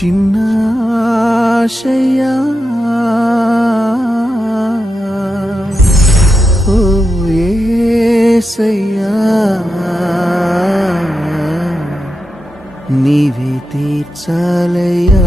చిన్న ఆశయా ఓ యేసయ్యా నీవే తీర్చాలయ్యా.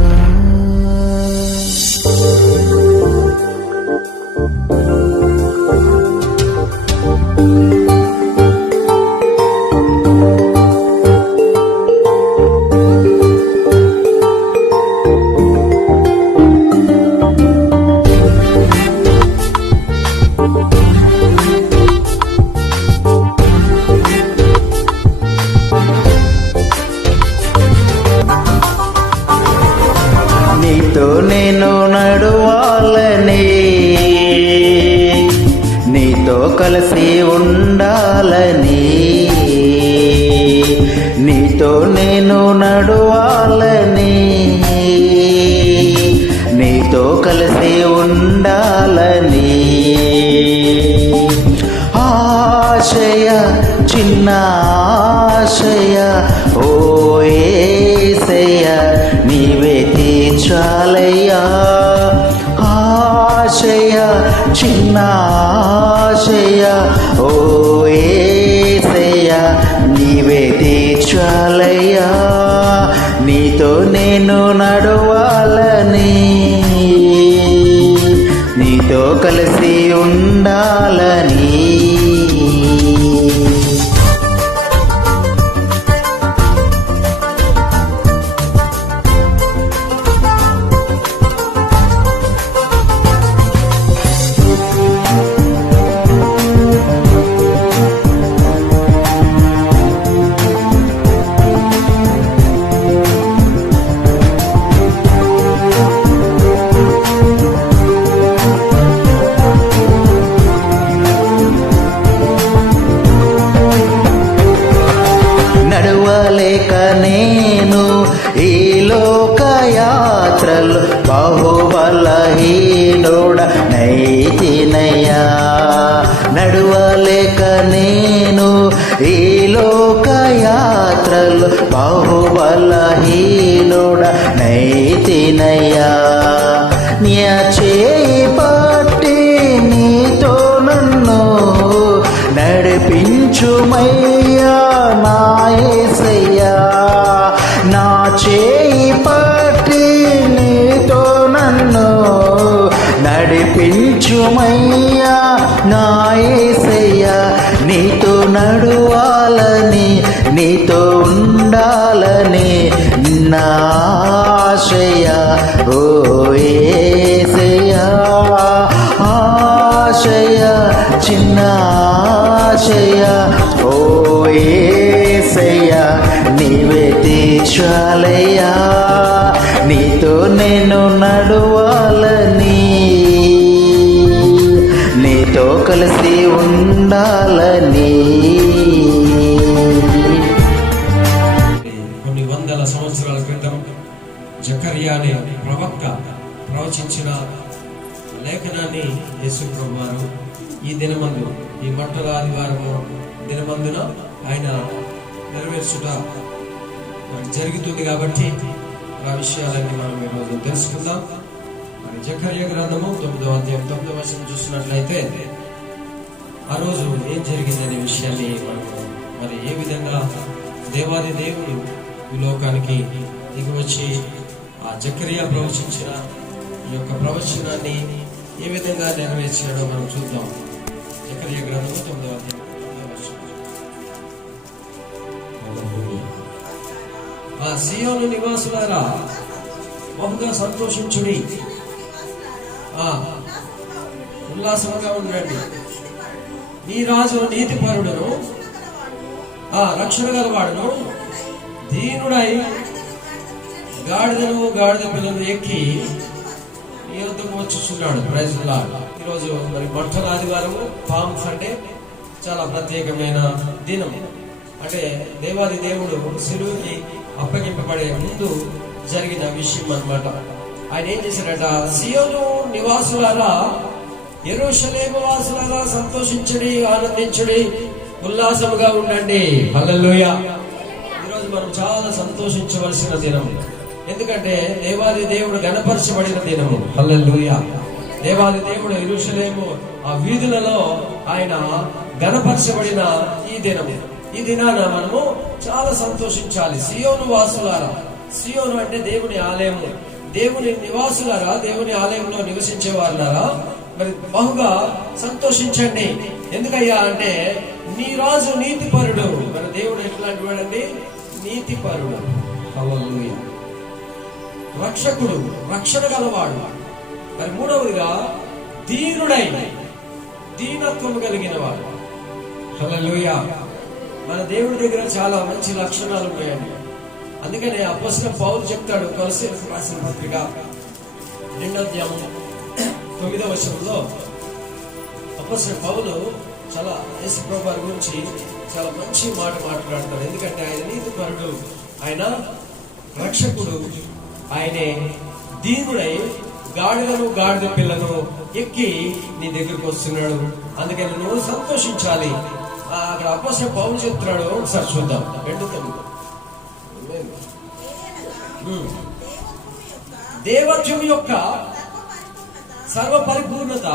నీతో నేను నడవాలని, నీతో కలిసి ఉండాలని, నీతో నేను నడవాలని, నీతో కలిసి ఉండాలని ఆశయ చిన్న ఆశయ ఓ యేసయ్యా నీవే తీర్చాలయ్యా. ఆశయ చిన్న ఆశయ ఓ యేసయ్యా నీవే తీర్చాలయ్యా. నీతో నేను నడవాలని, నీతో కలిసి ఉండాలని నడవలేక నేను ఈ లోకయాత్రలు బహుబలహీనుడనైతినయ్యా. నడవలేక నేను ఈ లోకయాత్రలు బహుబలహీనుడనైతినయ్యా. న్య చేయి పట్టి నీతో నన్ను నడిపించుమయ్యా నా యేసయ్యా. నా చేయి పట్టి నీతో నన్ను నడిపించుమయ్యా నా యేసయ్యా. నీతో నడవాలని, నీతో ఉండాలని నా ఆశయ ఓ యేసయ్యా. ఆశయ చిన్న ఆశయ ఓ యేసయ్యా నీవే తీర్చాలయ్యా. నీతో నేను నడవాలని, నీతో కలిసి ఉండాలని. కొన్ని వందల సంవత్సరాల క్రితం జకర్యా అనే ప్రవక్త ప్రవచించిన లేఖనాన్ని యేసు ప్రభువు వారు ఈ దినమందు, ఈ మొట్టల ఆదివారము దినమందున ఆయన నెరవేర్చుట జరుగుతుంది. కాబట్టి ఆ విషయాలన్నీ మనం ఈరోజు తెలుసుకుందాం. మరి జకర్యా గ్రంథము 9వ అధ్యాయం 9వ వచనం చూసినట్లయితే ఆ రోజు ఏం జరిగిందనే విషయాన్ని మనం మరి ఏ విధంగా దేవాది దేవుడు ఈ లోకానికి దిగి వచ్చి ఆ జకర్యా ప్రవచించిన ఈ యొక్క ప్రవచనాన్ని ఏ విధంగా నెరవేర్చాడో మనం చూద్దాం. జకర్యా గ్రంథము 9వ అధ్యాయం 9వ వచనం. ఆ సియోను నివాసులారా బహుగా సంతోషించుడి, ఉల్లాసంగా ఉండండి. నీ రాజు నీతిపరుడును రక్షణ గలవాడును దీనుడై గాడిదను గాడిద పిల్లలు ఎక్కి నీ వద్దకు వచ్చుచున్నాడు. Praise the lord. ఈరోజు మరి మొట్టల ఆదివారము పామ్ సండే చాలా ప్రత్యేకమైన దినం. అంటే దేవాది దేవుడు సిలువకి అప్పగింపబడే ముందు జరిగిన విషయం అన్నమాట. ఆయన ఏం చేశాడట, సియోను నివాసులారా, యెరూషలేము వాసులారా సంతోషించండి, ఆనందించండి, ఉల్లాసముగా ఉండండి. హల్లెలూయా. ఈరోజు మనం చాలా సంతోషించవలసిన దినం. ఎందుకంటే దేవాది దేవుడు గణపరచబడిన దినము. హల్లెలూయా. దేవాది దేవుడు యెరూషలేము ఆ వీధులలో ఆయన గణపరచబడిన ఈ దినము. ఈ దినాన మనము చాలా సంతోషించాలి. సియోను వాసులారా, సియోను అంటే దేవుని ఆలయము, దేవుని నివాసులారా, దేవుని ఆలయంలో నివసించే వారులారా, మరి బహుగా సంతోషించండి. ఎందుకయ్యా అంటే నీ రాజు నీతిపరుడు. మన దేవుడు ఎట్లాంటి వాడండి? నీతిపరుడు. హల్లెలూయా. రక్షకుడు, రక్షణ గలవాడు. మరి మూడవదిగా దీనుడై, దీనత్వము కలిగిన వాడు. హల్లెలూయా. మన దేవుడి దగ్గర చాలా మంచి లక్షణాలు ఉన్నాయండి. అందుకనే అపోస్తలుడైన పౌలు చెప్తాడు కొలస్సీయులకు రాసిన పత్రిక 2వ అధ్యాయం 9వ వచనంలో అపోస్తలుడైన పౌలు చాలా యేసు ప్రభువు గురించి చాలా మంచి మాట మాట్లాడతాడు. ఎందుకంటే ఆయన నీతిపరుడు, ఆయన రక్షకుడు, ఆయనే దీనుడై గాడిదను గాడిద పిల్లను ఎక్కి నీ దగ్గరకు వస్తున్నాడు. అందుకని నువ్వు సంతోషించాలి. అక్కడ అపోస్తలుడైన పౌలు చెప్తున్నాడు. ఒకసారి చూద్దాం. 2:9. దేవత్వం యొక్క సర్వ పరిపూర్ణత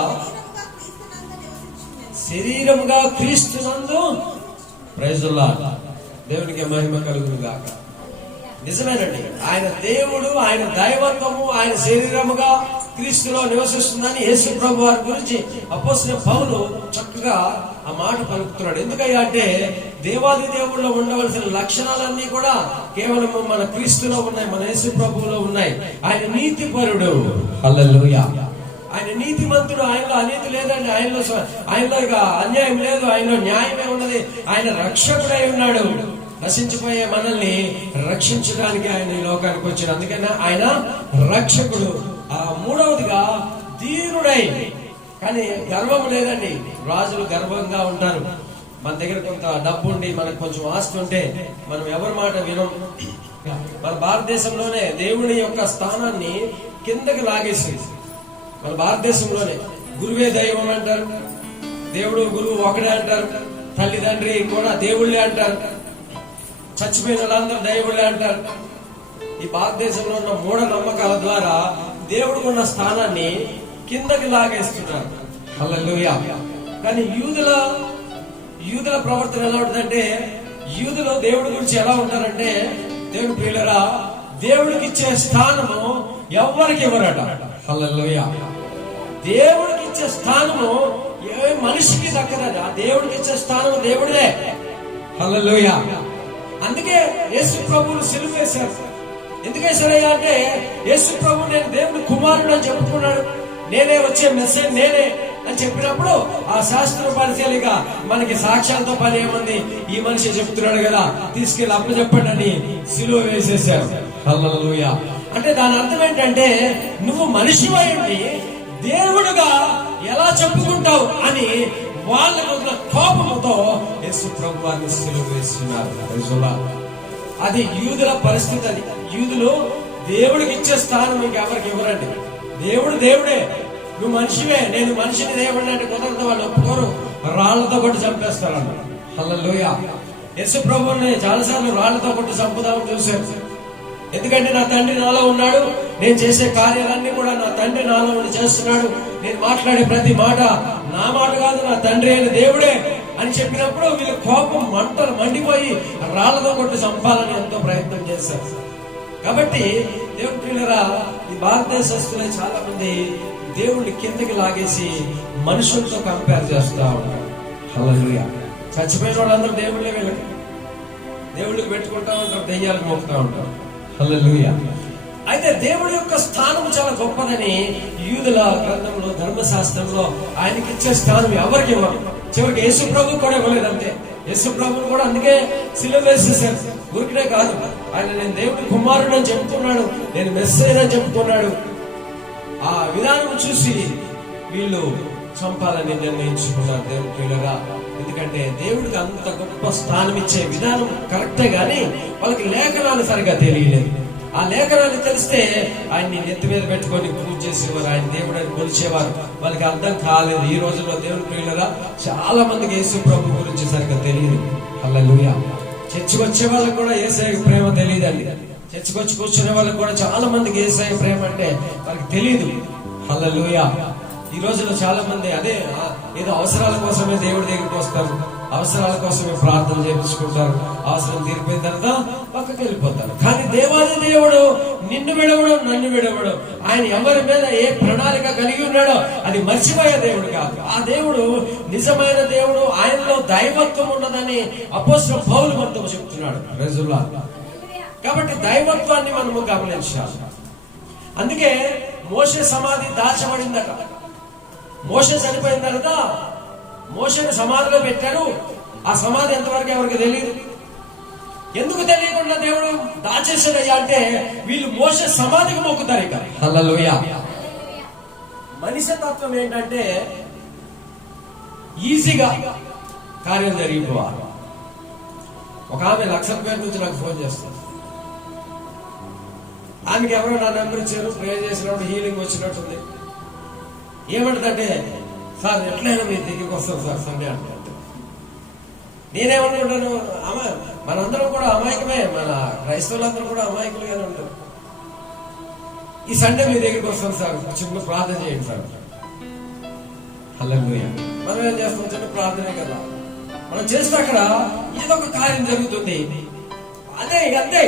శరీరముగా క్రీస్తునందు. Praise the Lord. దేవునికి మహిమ కలుగును గాక. నిజమేనండి, ఆయన దేవుడు, ఆయన దైవత్వము, ఆయన శరీరముగా క్రీస్తులో నివసిస్తుందని యేసు ప్రభు వారి గురించి అపోస్తలుడైన పౌలు చక్కగా ఆ మాట పలుకుతున్నాడు. ఎందుకయ్యా అంటే దేవాది దేవుళ్ళలో ఉండవలసిన లక్షణాలన్నీ కూడా కేవలం మన క్రీస్తులో ఉన్నాయి, మన యేసు ప్రభువులో ఉన్నాయి. ఆయన నీతిపరుడు. హల్లెలూయా. ఆయన నీతిమంతుడు. ఆయనలో అనీతి లేదండి. ఆయనలో ఇక అన్యాయం లేదు. ఆయనలో న్యాయమే ఉన్నది. ఆయన రక్షకుడై ఉన్నాడు. నశించిపోయే మనల్ని రక్షించడానికి ఆయన ఈ లోకానికి వచ్చాడు. అందుకని ఆయన రక్షకుడు. ఆ మూడవదిగా దీనుడై. కానీ గర్వం లేదండి. రాజులు గర్వంగా ఉంటారు. మన దగ్గర కొంత డబ్బు ఉండి మనకు కొంచెం ఆస్తి ఉంటే మనం ఎవరి మాట వినం. మన భారతదేశంలోనే దేవుని యొక్క స్థానాన్ని కిందకి లాగేసింది. మన భారతదేశంలోనే గురువే దైవం అంటారు, దేవుడు గురువు ఒకడే అంటారు, తల్లిదండ్రి కూడా దేవుళ్ళే అంటారు, చచ్చిపోయిన వాళ్ళందరూ దేవుళ్ళే అంటారు. ఈ భారతదేశంలో ఉన్న మూఢ నమ్మకాల ద్వారా దేవుడికి ఉన్న స్థానాన్ని కిందకి లాగేస్తున్నారు. హల్లెలూయా. కానీ యూదుల ప్రవర్తన ఎలా ఉంటుందంటే, యూదులో దేవుడి గురించి ఎలా ఉంటారంటే, దేవుడి ప్రియులరా, దేవుడికి ఇచ్చే స్థానము ఎవరికి ఇవ్వరట. హల్లెలూయా. దేవుడికి ఇచ్చే స్థానము ఏ మనిషికి దక్కదట. దేవుడికి ఇచ్చే స్థానము దేవుడిదే. హల్లెలూయా. అందుకే యేసు ప్రభువును సిలువ వేశారు. ఎందుకేసారయ్యా అంటే యేసు ప్రభు నేను దేవుడి కుమారుడు అని చెప్పుకున్నాడు. నేనే వచ్చే మెసేజ్ నేనే అని చెప్పినప్పుడు ఆ శాస్త్ర పరిశీలిగా మనకి సాక్ష్యాలతో పని ఏముంది, ఈ మనిషి చెప్తున్నాడు కదా, తీసుకెళ్లి అప్పు చెప్పండి అని సిలువ వేసేసారు. హల్లెలూయా. అంటే దాని అర్థం ఏంటంటే నువ్వు మనిషివై ఉండి దేవుడుగా ఎలా చెప్పుకుంటావు అని వాళ్ళకు ఉన్న కోపంతో యేసు ప్రభు వారిని సిలువ వేస్తున్నారు. అది యూదుల పరిస్థితి. అది యూదులు దేవుడికి ఇచ్చే స్థానం ఇంకెవరికి ఇవ్వరండి. దేవుడు దేవుడే, నువ్వు మనిషివే, నేను మనిషిని దేవుడిని అంటే కుదరదు. వాళ్ళు ఒప్పుకోరు, రాళ్లతో కొట్టి చంపేస్తారన్న. హల్లెలూయా. యేసు ప్రభువుని చాలాసార్లు రాళ్లతో కొట్టి చంపుదామని చూశారు. ఎందుకంటే నా తండ్రి నాలో ఉన్నాడు, నేను చేసే కార్యాలన్నీ కూడా నా తండ్రి నాలో ఉండి చేస్తున్నాడు, నేను మాట్లాడే ప్రతి మాట నా మాట కాదు, నా తండ్రి అయిన దేవుడే అని చెప్పినప్పుడు వీళ్ళ కోపం మంటలు మండిపోయి రాళ్లతో కొట్టి చంపాలని ఎంతో ప్రయత్నం చేశారు. కాబట్టి దేవుడి ప్రియులరా, ఈ భారతదేశస్తులే చాలా మంది దేవుడిని కిందకి లాగేసి మనుషులతో కంపేర్ చేస్తూ ఉంటారు. హల్లెలూయా. చచ్చిపోయిన వాళ్ళందరూ దేవుళ్ళే, వీళ్ళకి దేవుళ్ళకి పెట్టుకుంటా ఉంటారు, దెయ్యాలకు మోపుతా ఉంటారు. హల్లెలూయా. అయితే దేవుడి యొక్క స్థానం చాలా గొప్పదని యూదుల గ్రంథంలో, ధర్మశాస్త్రంలో ఆయనకి ఇచ్చే స్థానం ఎవరికి ఇవ్వరు. చివరికి యేసు ప్రభు కూడా ఇవ్వలేదంటే, యేసు ప్రభుని కూడా అందుకే సిలువ వేసేసారు. ఊరికనే కాదు, ఆయన నేను దేవుడి కుమారుడు అని చెప్తున్నాడు, నేను మెస్సయ్య అని చెప్తున్నాడు. ఆ విధానం చూసి వీళ్ళు చంపాలని నిర్ణయించుకున్నారు దేవుడి పిల్లగా. ఎందుకంటే దేవుడికి అంత గొప్ప స్థానం ఇచ్చే విధానం కరెక్టే, గాని వాళ్ళకి లేఖనాలు సరిగా తెలియలేదు. ఆ లేఖనాలు తెలిస్తే ఆయన్ని నెత్తి మీద పెట్టుకొని పూజ చేసేవారు, ఆయన దేవుడు అని కొలిచేవారు. వాళ్ళకి అర్థం కాలేదు. ఈ రోజుల్లో దేవుడి పిల్లగా చాలా మందికి యేసు ప్రభు గురించి సరిగా తెలియదు. హల్లెలూయా. చర్చి వచ్చే వాళ్ళకి కూడా యేసయ్య ప్రేమ తెలియదండి. చర్చకొచ్చి కూర్చునే వాళ్ళకి కూడా చాలా మందికి యేసయ్య ప్రేమ అంటే వాళ్ళకి తెలియదు. హల్లెలూయా. ఈ రోజుల్లో చాలా మంది అదే ఏదో అవసరాల కోసమే దేవుడి దగ్గరికి వస్తారు, అవసరాల కోసమే ప్రార్థన చేయించుకుంటారు, అవసరం తీరిపోయిన తర్వాత పక్కకి వెళ్ళిపోతారు. కానీ దేవాది దేవుడు నిన్ను విడవడు, నన్ను విడవడు. ఆయన ఎవరి మీద ఏ ప్రణాళిక కలిగి ఉన్నాడో అది మర్చిపోయే దేవుడు కాదు. ఆ దేవుడు నిజమైన దేవుడు. ఆయనలో దైవత్వం ఉన్నదని అపోస్తలుడు పౌలు మనతో చెప్తున్నాడు. ప్రైజుల్లాహ్. కాబట్టి దైవత్వాన్ని మనము గమనించాలి. అందుకే మోషే సమాధి దాచబడిందట. మోషే చనిపోయిన తర్వాత మోషేని సమాధిలో పెట్టారు. ఆ సమాధి ఎంతవరకు ఎవరికి తెలియదు. ఎందుకు తెలియకుండా దేవుడు దాచేసాడయ్యా అంటే వీళ్ళు మోషే సమాధికి మొక్కుతారు. ఇక హల్లెలూయా. మనిషి తత్వం ఏంటంటే ఈజీగా కార్యం జరిగిపోవాలి. ఒక ఆమె 1,00,000 పేరు నుంచి నాకు ఫోన్ చేస్తుంది. ఆమెకి ఎవరో నా నెంబర్ ఇచ్చారు, ప్రేయర్ చేసినప్పుడు హీలింగ్ వచ్చినట్టుంది. ఏమంటుందంటే, సార్ ఎట్లయినా మీ దగ్గరికి వస్తాం సార్ సండే అంటే. నేనేమనుకుంటాను, మనందరం కూడా అమాయకమే, మన క్రైస్తవులందరూ కూడా అమాయకులుగానే ఉంటారు. ఈ సండే మీ దగ్గరికి వస్తాం సార్, చిన్న ప్రార్థన చేయండి సార్. హల్లెలూయా. మనం ఏం చేస్తాం, చిన్న ప్రార్థనే కదా మనం చేస్తే అక్కడ ఏదో ఒక కార్యం జరుగుతుంది. అదే అంతే.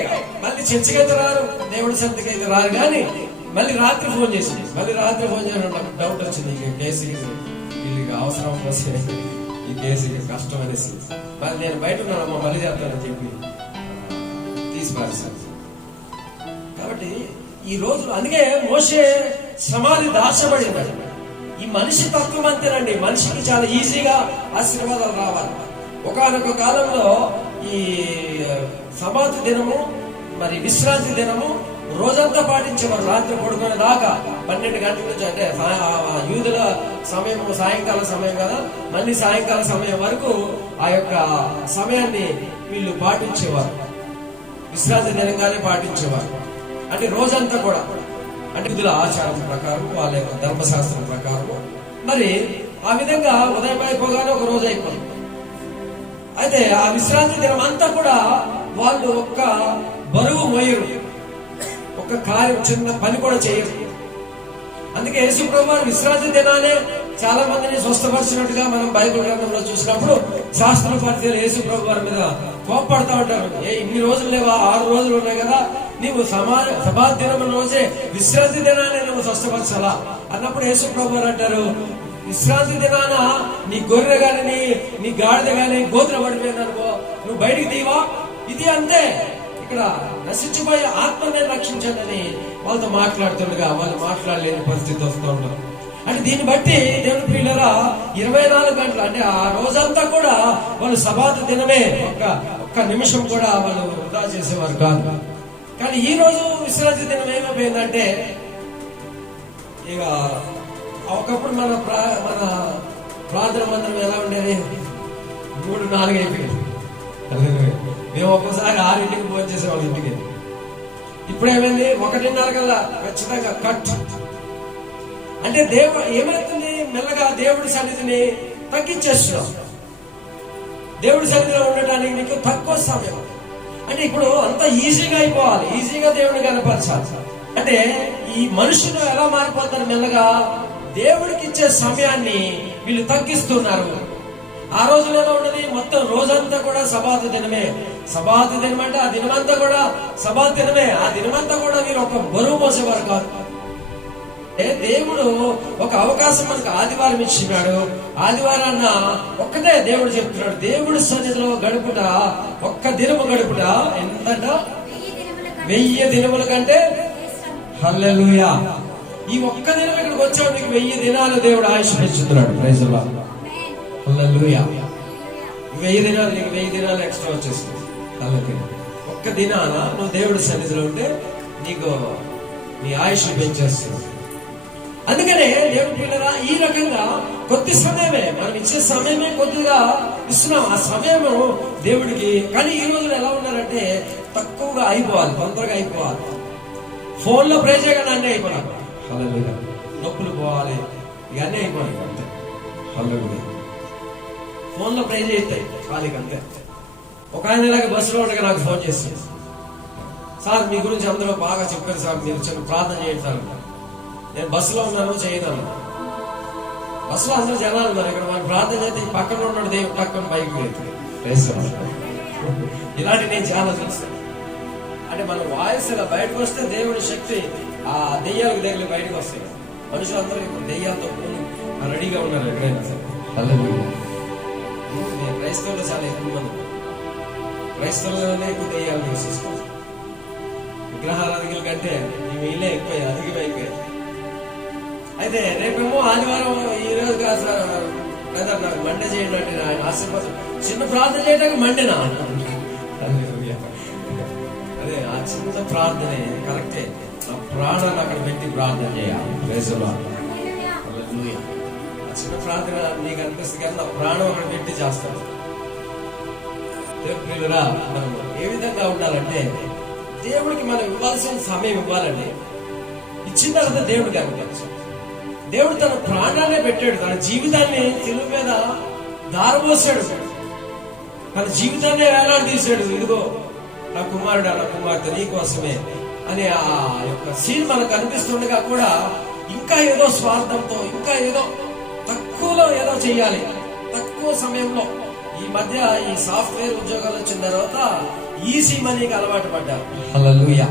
మళ్ళీ చర్చికి అయితే రారు, దేవుడి సంతకి అయితే రారు. కానీ మళ్ళీ రాత్రి ఫోన్ చేసింది, నాకు డౌట్ వచ్చింది. ఇక కేసుకి వీళ్ళకి అవసరం వస్తే ఈ కేసుకి కష్టం అనేసి మళ్ళీ నేను బయట ఉన్నానమ్మా మళ్ళీ చేస్తానని చెప్పి తీసిపారేశాను. కాబట్టి ఈ రోజు అందుకే మోషే సమాధి దాచబడింది. ఈ మనిషి తత్వం అంతేనండి. మనిషికి చాలా ఈజీగా ఆశీర్వాదాలు రావాలి. ఒకానొక కాలంలో ఈ సమాధి దినము మరి విశ్రాంతి దినము రోజంతా పాటించేవారు. రాత్రి పడుకునే దాకా 12 గంటల నుంచి, అంటే యూదుల సమయం సాయంకాల సమయం కదా, మళ్ళీ సాయంకాల సమయం వరకు ఆ యొక్క సమయాన్ని వీళ్ళు పాటించేవారు. విశ్రాంతి దినంగానే పాటించేవారు. అంటే రోజంతా కూడా, అంటే యూదుల ఆచారం ప్రకారం, వాళ్ళ యొక్క ధర్మశాస్త్రం ప్రకారం మరి ఆ విధంగా ఉదయం అయిపోగానే ఒక రోజు అయిపోయింది. అయితే ఆ విశ్రాంతి దినం అంతా కూడా వాళ్ళు ఒక్క బరువు మోయరు, ఒక కార్యం చిన్న పని కూడా చేయరు. అందుకే యేసు ప్రభువు విశ్రాంతి దినానే చాలా మందిని స్వస్థపరిచినట్టుగా మనం బైబిల్ గ్రంథంలో చూసినప్పుడు శాస్త్ర పరిచయాలు యేసు ప్రభువు మీద కోప్పడతా ఉంటారు. ఇన్ని రోజులు లేవా, 6 రోజులు ఉన్నాయి కదా, నీవు సమాధి దినం రోజే విశ్రాంతి దినాన్ని నువ్వు స్వస్థపరచాలా అన్నప్పుడు యేసు ప్రభువు అంటారు, విశ్రాంతి దినాన నీ గొర్రె గాని నీ గాడిద గాని గోత్ర పడిపోయింది అనుకో, నువ్వు బయటికి తీవా. ఇది అంతే. ఇక్కడ నశించిపోయే ఆత్మని రక్షించండి అని వాళ్ళతో మాట్లాడుతుండగా వాళ్ళు మాట్లాడలేని పరిస్థితి వస్తూ ఉంటారు. అంటే దీన్ని బట్టి దేవుని ప్రియులారా 24 గంటలు అంటే ఆ రోజంతా కూడా వాళ్ళు సమాధి దినమే ఒక్క నిమిషం కూడా వాళ్ళు వృధా చేసేవారు కాదు. కానీ ఈ రోజు విశ్రాంతి దినం ఏమైపోయిందంటే, ఇక ఒకప్పుడు మన ప్రార్థన మందిరం ఎలా ఉండేది, 3-4 అయిపోయింది. మేము ఒక్కసారి 6ంటికి భోజనం చేసేవాళ్ళం ఇంటికి. ఇప్పుడు ఏమైంది, 1:30 కల్లా ఖచ్చితంగా కట్. అంటే ఏమవుతుంది, మెల్లగా దేవుడి సన్నిధిని తగ్గించేస్తున్నాం. దేవుడి సన్నిధిలో ఉండటానికి నీకు తక్కువ సమయం. అంటే ఇప్పుడు అంత ఈజీగా అయిపోవాలి, ఈజీగా దేవుడిని కనపరచాలి. అంటే ఈ మనుషులు ఎలా మారిపోతారు, మెల్లగా దేవుడికి ఇచ్చే సమయాన్ని వీళ్ళు తగ్గిస్తున్నారు. ఆ రోజులు ఎలా ఉన్నది, మొత్తం రోజంతా కూడా సబాతు దినమే. సబాతు దినం అంటే ఆ దినమంతా కూడా సబాతు దినమే. ఆ దినమంతా కూడా వీళ్ళు ఒక బరువు మోసేవారు కాదు. దేవుడు ఒక అవకాశం మనకు ఆదివారం ఇచ్చినాడు. ఆదివారాన్న ఒక్కటే దేవుడు చెప్తున్నాడు, దేవుడి సన్నిధిలో గడుపుట, ఒక్క దినము గడుపుట ఎంతట 1000 దినముల కంటే. హల్లెలూయా. ఈ ఒక్క దినం ఇక్కడికి వచ్చాడు, నీకు 1000 దినాలు దేవుడు ఆయుష్ పెంచుతున్నాడు. Praise the lord. హల్లెలూయా. 1000 దినాలు, నీకు 1000 దినాలు ఎక్స్ట్రా వచ్చేస్తుంది. హల్లెలూయా. ఒక్క దినాన నువ్వు దేవుడి సన్నిధిలో ఉంటే నీకు నీ ఆయుష్ పెంచేస్తుంది. అందుకనే దేవుడి పిల్లరా ఈ రకంగా కొద్ది సమయమే మనం ఇచ్చే సమయమే కొద్దిగా ఇస్తున్నాం. ఆ సమయము దేవుడికి. కానీ ఈ రోజులు ఎలా ఉన్నారంటే తక్కువగా అయిపోవాలి, తొందరగా అయిపోవాలి. ఫోన్లో ప్రే చేయగానే అన్నీ అయిపోవాలి. హల్లెలూయా. నొప్పులు పోవాలి, ఇవన్నీ అయిపోవాలి అంతే. హల్లెలూయా. ఫోన్లో ప్రే చేస్తాయి ఖాళీకి అంతే. ఒక ఆయన ఇలాగ బస్సులో ఉండగా నాకు ఫోన్ చేస్తుంది, సార్ మీ గురించి అందరూ బాగా చెప్పారు సార్, మీరు చిన్న ప్రార్థన చేయండి సార్. నేను బస్సులో ఉన్నాను, చేయను. బస్సులో అందరూ జనాలు ఉన్నారు, ఇక్కడ మనం ప్రార్థన చేస్తే ఈ పక్కన ఉన్నాడు దేవుడు పక్కన బైక్ వెళ్తుంది. ఇలాంటి నేను చాలా చూస్తాను. అంటే మన వాయిస్ ఇలా బయటకు వస్తే దేవుడి శక్తి ఆ దెయ్యాలకు దగ్గర బయటకు వస్తాయి. మనుషులందరూ ఇప్పుడు దెయ్యాలతో రెడీగా ఉన్నారు ఎక్కడైనా సరే. క్రైస్తవులు చాలా ఎక్కువ మంది, క్రైస్తవులనే ఎక్కువ దెయ్యాలు నివసిస్తాం. విగ్రహారాధికుల కంటే వీళ్ళే ఎక్కువ అధికమైపోయాయి. అయితే రేపేమో ఆదివారం, ఈ రోజు కాదు కదా నాకు మండే చేయండి అంటే ఆయన ఆశీర్వాదం. చిన్న ప్రార్థన చేయడానికి మండేనా? అదే ఆ చిన్న ప్రార్థనే కరెక్టే. ఆ ప్రాణాన్ని అక్కడ పెట్టి ప్రార్థన చేయాలి. ఆ చిన్న ప్రార్థన నీకు అనిపిస్తుంది కానీ ఆ ప్రాణం అక్కడ పెట్టి చేస్తాడు. ప్రియులరా, మనం ఏ విధంగా ఉండాలంటే దేవుడికి మనం ఇవ్వాల్సిన సమయం ఇవ్వాలండి. ఇచ్చిన తర్వాత దేవుడికి అనిపించాలి. దేవుడు తన ప్రాణాన్ని పెట్టాడు, తన జీవితాన్ని తెలుగు మీద దారపోసాడు, తన జీవితాన్ని వేలాడు తీశాడు. ఇదిగో నా కుమారుడు, నా కుమార్తె నీ కోసమే అని ఆ యొక్క సీన్ మనకు అనిపిస్తుండగా కూడా ఇంకా ఏదో స్వార్థంతో, ఇంకా ఏదో తక్కువలో ఏదో చెయ్యాలి, తక్కువ సమయంలో. ఈ మధ్య ఈ సాఫ్ట్వేర్ ఉద్యోగాలు వచ్చిన తర్వాత ఈజీ మనీకి అలవాటు పడ్డారు. హల్లెలూయా.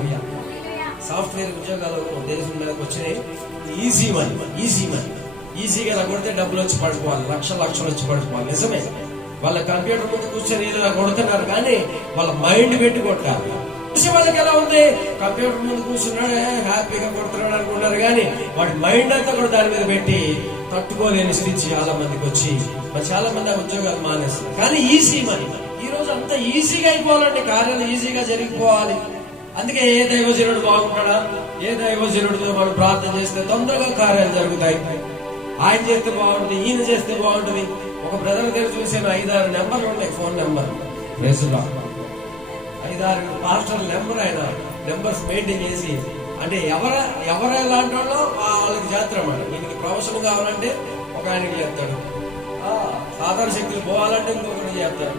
సాఫ్ట్వేర్ ఉద్యోగాలు దేశం మీదకి వచ్చినాయి. ఈజీ మనీ, ఈజీ మనీ, ఈజీగా ఇలా కొడితే డబ్బులు వచ్చి పడుకోవాలి, లక్షలు వచ్చి పడుకోవాలి. నిజమే, వాళ్ళ కంప్యూటర్ ముందు కూర్చొని ఇలా కొడుతున్నారు, కానీ వాళ్ళ మైండ్ పెట్టి కొట్టాలి. వాళ్ళకి ఎలా ఉంది, కంప్యూటర్ ముందు కూర్చున్నాడు హ్యాపీగా కొడుతున్నాడు అనుకుంటారు, కానీ వాడి మైండ్ అంతా కూడా దాని మీద పెట్టి తట్టుకోలేని స్థితి చాలా మందికి వచ్చి చాలా మంది ఆ ఉద్యోగాలు మానేస్తారు. కానీ ఈజీ మనీ ఈ రోజు అంతా ఈజీగా అయిపోవాలంటే, కార్యాలు ఈజీగా జరిగిపోవాలి. అందుకే ఏ దైవజనుడు బాగుంటాడా, ఏ దైవజనుడితో మనం ప్రార్థన చేస్తే తొందరగా కార్యాలు జరుగుతాయి. ఆయన చేస్తే బాగుంటుంది, ఈయన చేస్తే బాగుంటుంది. ఒక బ్రదర్ దగ్గర చూసాను, 5-6 నెంబర్లు ఉన్నాయి, ఫోన్ నెంబర్. 5-6 పాస్టర్ నెంబర్, ఆయన నెంబర్స్ మెయింటైన్ చేసి, అంటే ఎవరు ఎలాంటి వాళ్ళో వాళ్ళకి చేస్తారు అన్నమాట. ఈయనకి ప్రొఫెషన్ కావాలంటే ఒక ఆయనకి చేస్తాడు, సాధారణ శక్తులు పోవాలంటే ఇంకొకటి చేస్తాడు,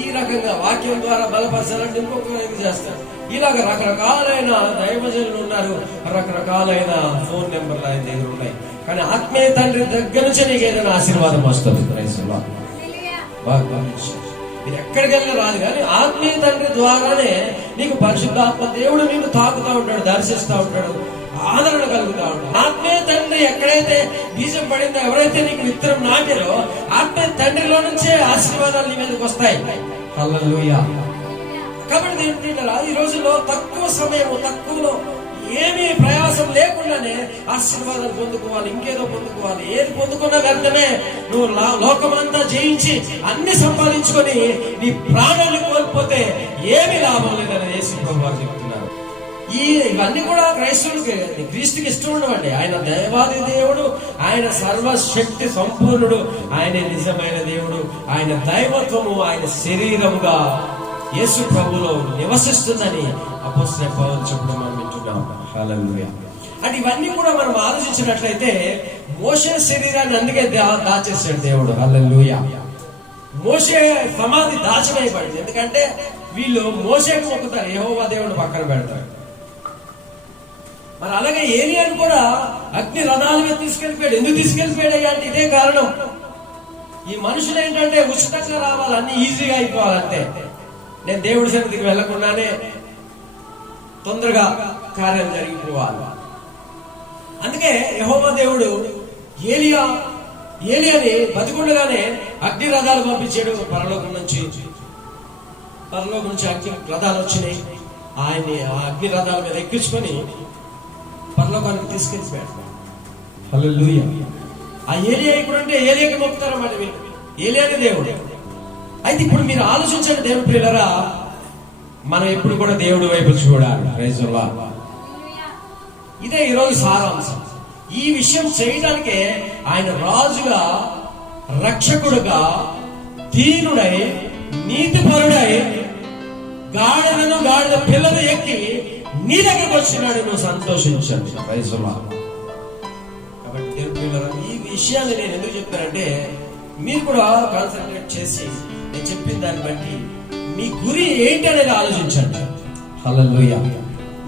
ఈ రకంగా వాక్యం ద్వారా బలపరచాలంటే ఇంకొకరు చేస్తాడు. ఇలాగ రకరకాలైన దైవజనులు ఉన్నారు, రకరకాలైన ఫోన్ నెంబర్లు ఆయన దగ్గర ఉన్నాయి. కానీ ఆత్మీయ తండ్రి దగ్గర నుంచి నీకు ఏదైనా ఆశీర్వాదం వస్తుంది. మీరు ఎక్కడికి వెళ్ళినా రాదు, కానీ ఆత్మీయ తండ్రి ద్వారానే నీకు పరిశుద్ధాత్మ దేవుడు నీకు తాకుతూ ఉంటాడు, దర్శిస్తూ ఉంటాడు, ఆదరణ కలుగుతూ ఉంటాడు. ఆత్మీయ తండ్రి ఎక్కడైతే బీజం పడిందో, ఎవరైతే నీకు విత్తనం నాటారో ఆత్మీయ తండ్రిలో నుంచే ఆశీర్వాదాలు నీ మీదకి వస్తాయి. హల్లెలూయా. కాబట్టి ఈ రోజుల్లో తక్కువ సమయం, తక్కువలో ఏమీ ప్రయాసం లేకుండానే ఆశీర్వాదాలు పొందుకోవాలి, ఇంకేదో పొందుకోవాలి. ఏది పొందుకున్నా వ్యర్థమే. నువ్వు లోకమంతా జయించి అన్ని సంపాదించుకొని నీ ప్రాణాన్ని కోల్పోతే ఏమీ లాభం లేదని యేసు ప్రభువు చెప్తున్నారు. ఇవన్నీ కూడా క్రైస్తవులకి, క్రీస్తుకి ఇష్టం ఉండవండి. ఆయన దేవాది దేవుడు, ఆయన సర్వశక్తి సంపూర్ణుడు, ఆయన నిజమైన దేవుడు, ఆయన దైవత్వము ఆయన శరీరముగా యేసు ప్రభువులో నివసిస్తుందని అపోస్తలుడైన పౌలు చెప్పడం మనం వింటున్నాం. హల్లెలూయా. అంటే ఇవన్నీ కూడా మనం ఆలోచించినట్లయితే మోషే శరీరాన్ని అందుకే దాచేసాడు దేవుడు. హల్లెలూయా. మోషే సమాధి దాచవేయబడింది, ఎందుకంటే వీళ్ళు మోషేకి మొక్కుతారు, యెహోవా దేవుడు పక్కన పెడతారు. మరి అలాగే ఏలియాను కూడా అగ్ని రథాల మీద తీసుకెళ్లిపోయాడు. ఎందుకు తీసుకెళ్లిపోయాడు అంటే ఇదే కారణం. ఈ మనుషులు ఏంటంటే ఉచితంగా రావాలి, అన్ని ఈజీగా అయిపోవాలంటే. నేను దేవుడి సన్నిధికి వెళ్లకుండానే తొందరగా కార్యం జరిగిపోవాలి. అందుకే యెహోవా దేవుడు ఏలియాని బతికుండగానే అగ్ని రథాలు పంపించాడు. పరలోకం నుంచి అగ్ని రథాలు వచ్చినాయి. ఆయన్ని ఆ అగ్ని రథాల మీద ఎక్కించుకొని పరలోకానికి తీసుకెళ్ళిపోయాడు. హల్లెలూయా. ఆ ఏలియా ఇప్పుడు అంటే ఏలియాకి మొక్కుతారన్నమాట వీళ్ళు, ఏలియాని దేవుడు. అయితే ఇప్పుడు మీరు ఆలోచించండి దేవుని ప్రియులారా, మనం ఎప్పుడు కూడా దేవుడి వైపు చూడాలి. Praise the Lord. ఇదే ఈరోజు సారాంశం. ఈ విషయం చేయడానికే ఆయన రాజుగా, రక్షకుడుగా, దీనుడై, నీతిపరుడై, గాడిద పిల్లలు ఎక్కి నీ దగ్గరకు వచ్చినాడు. నువ్వు సంతోషించండి. Praise the lord. కాబట్టి దేవుని ప్రియులారా, ఈ విషయాన్ని నేను ఎందుకు చెప్తానంటే మీరు కూడా కాన్సన్ట్రేట్ చేసి నేను చెప్పిన దాన్ని బట్టి మీ గురి ఏంటి అనేది ఆలోచించండి. హల్లెలూయా.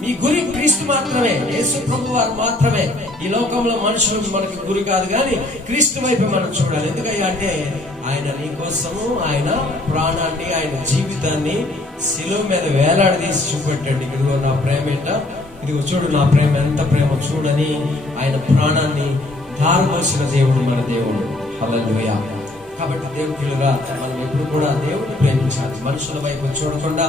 మీ గురి క్రీస్తు మాత్రమే, యేసు ప్రభు వారు మాత్రమే. ఈ లోకంలో మనుషులు మనకి గురి కాదు, కానీ క్రీస్తు వైపు మనం చూడాలి. ఎందుకయ్యా అంటే ఆయన నీ కోసము ఆయన ప్రాణాన్ని, ఆయన జీవితాన్ని శిలువ మీద వేలాడదీసి చూపెట్టాడు. ఇదిగో నా ప్రేమ ఏంట, ఇదిగో చూడు నా ప్రేమ ఎంత ప్రేమ చూడని ఆయన ప్రాణాన్ని ధారపోసిన దేవుడు మన దేవుడు. హల్లెలూయా. కాబట్టి దేవుడుగా మనం ఎప్పుడు కూడా దేవుడిని ప్రేమించాలి. మనుషుల వైపు చూడకుండా,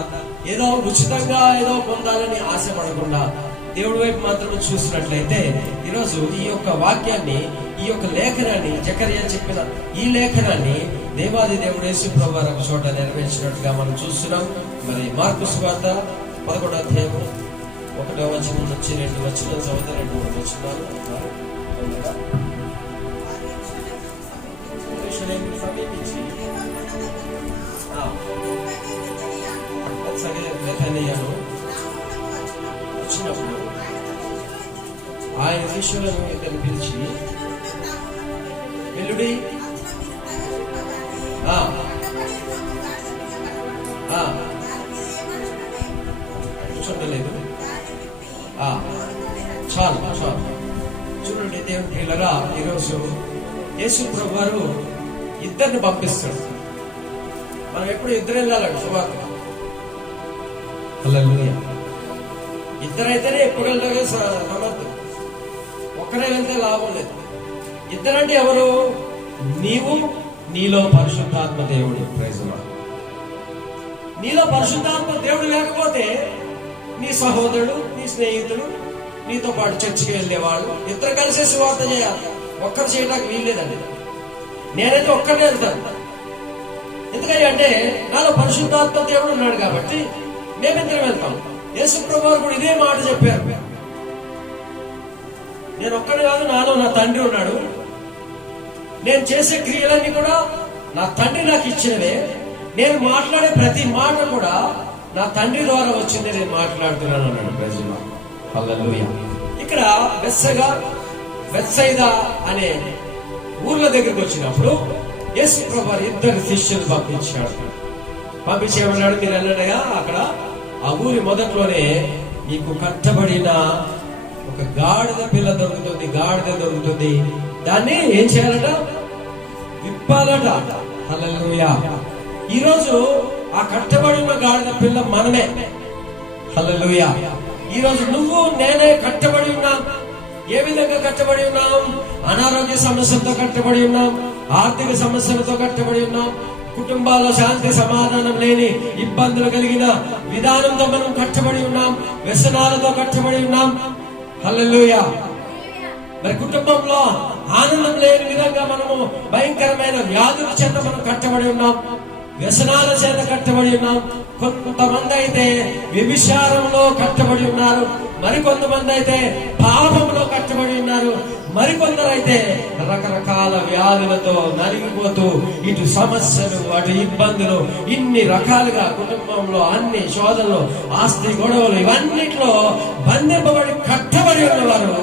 ఏదో ఉచితంగా ఏదో పొందాలని ఆశపడకుండా దేవుడి వైపు మాత్రమే చూసినట్లయితే ఈరోజు ఈ యొక్క వాక్యాన్ని, ఈ యొక్క లేఖనాన్ని, జకర్యా చెప్పిన ఈ లేఖనాన్ని దేవాది దేవుడు యేసు ప్రభువు వారు ఒక చోట నెరవేర్చినట్టుగా మనం చూస్తున్నాం. మరి మార్కు సువార్త 11వ అధ్యాయము 1వ వచనం నుంచి 2 వచనాలు చదువుతా, 2-3 వచనాలు. సమీపించి వచ్చినప్పుడు ఆయన శిష్యులను ఇద్దరు పిలిచి, వెల్లుడి కూర్చోలేదు, చాలు చాలు. చూడండి దేవుని ప్రియులారా, ఈరోజు యేసు ప్రభు వారు ఇద్దరిని పంపిస్తాడు. మనం ఎప్పుడు ఇద్దరు వెళ్ళాలండి సువార్త. హల్లెలూయా. ఇద్దరైతేనే ఎప్పుడు వెళ్ళగా సమర్థం, ఒక్కరే వెళ్తే లాభం లేదు. ఇద్దరంటే ఎవరు? నీవు, నీలో పరిశుద్ధాత్మ దేవుడు. Praise Lord. నీలో పరిశుద్ధాత్మ దేవుడు లేకపోతే నీ సహోదరుడు, నీ స్నేహితుడు, నీతో పాటు చర్చికి వెళ్ళేవాళ్ళు ఇద్దరు కలిసే సువార్త చేయాలి. ఒక్కరు చేయడానికి వీల్లేదండి. నేనైతే ఒక్కడే వెళ్తాను. ఎందుకని అంటే నాలో పరిశుద్ధాత్మ దేవుడు ఉన్నాడు కాబట్టి మేమిద్దరం వెళ్తాం. యేసు ప్రభువు కూడా ఇదే మాట చెప్పారు. నేను ఒక్కడే కాదు, నాలో నా తండ్రి ఉన్నాడు. నేను చేసే క్రియలన్నీ కూడా నా తండ్రి నాకు ఇచ్చినవే. నేను మాట్లాడే ప్రతి మాట కూడా నా తండ్రి ద్వారా వచ్చింది, నేను మాట్లాడుతున్నాను అన్నాడు. ప్రజలు హల్లెలూయా. ఇక్కడ బెత్సైదా అనే ఊర్ల దగ్గరికి వచ్చినప్పుడు యేసు ప్రభువు ఇద్దరు శిష్యులు పంపించేమన్నాడు, మీరు వెళ్ళడగా అక్కడ ఆ ఊరి మొదట్లోనే మీకు కట్టబడిన ఒక గాడిద పిల్ల దొరుకుతుంది, గాడిద దొరుకుతుంది. దాన్ని ఏం చేయాలట? విప్పాలట. హల్లెలూయా. ఈరోజు ఆ కట్టబడిన గాడిద పిల్ల మనమే. హల్లెలూయా. ఈరోజు నువ్వు నేనే కట్టబడి ఉన్నాం. ఏ విధంగా కట్టబడి ఉన్నాం? అనారోగ్య సమస్యలతో కట్టబడి ఉన్నాం, ఆర్థిక సమస్యలతో కట్టబడి ఉన్నాం, కుటుంబాల్లో శాంతి సమాధానం లేని ఇబ్బందులు కలిగిన విధానంతో మనం కట్టబడి ఉన్నాం, వ్యసనాలతో కట్టబడి ఉన్నాం. హల్లెలూయా. మరి కుటుంబంలో ఆనందం లేని విధంగా మనము భయంకరమైన వ్యాధుల చేత మనం కట్టబడి ఉన్నాం, వ్యసనాల చేత కట్టబడి ఉన్నాం. కొంతమంది అయితే వ్యభిచారంలో కట్టబడి ఉన్నారు, మరికొంతమంది అయితే పాపంలో కట్టబడి ఉన్నారు, మరికొందరు అయితే రకరకాల వ్యాధులతో నలిగిపోతూ ఇటు సమస్యలు అటు ఇబ్బందులు, ఇన్ని రకాలుగా కుటుంబంలో అన్ని శోధనలు, ఆస్తి గొడవలు, ఇవన్నిట్లో బంధింపబడి కట్టబడి ఉన్నవారు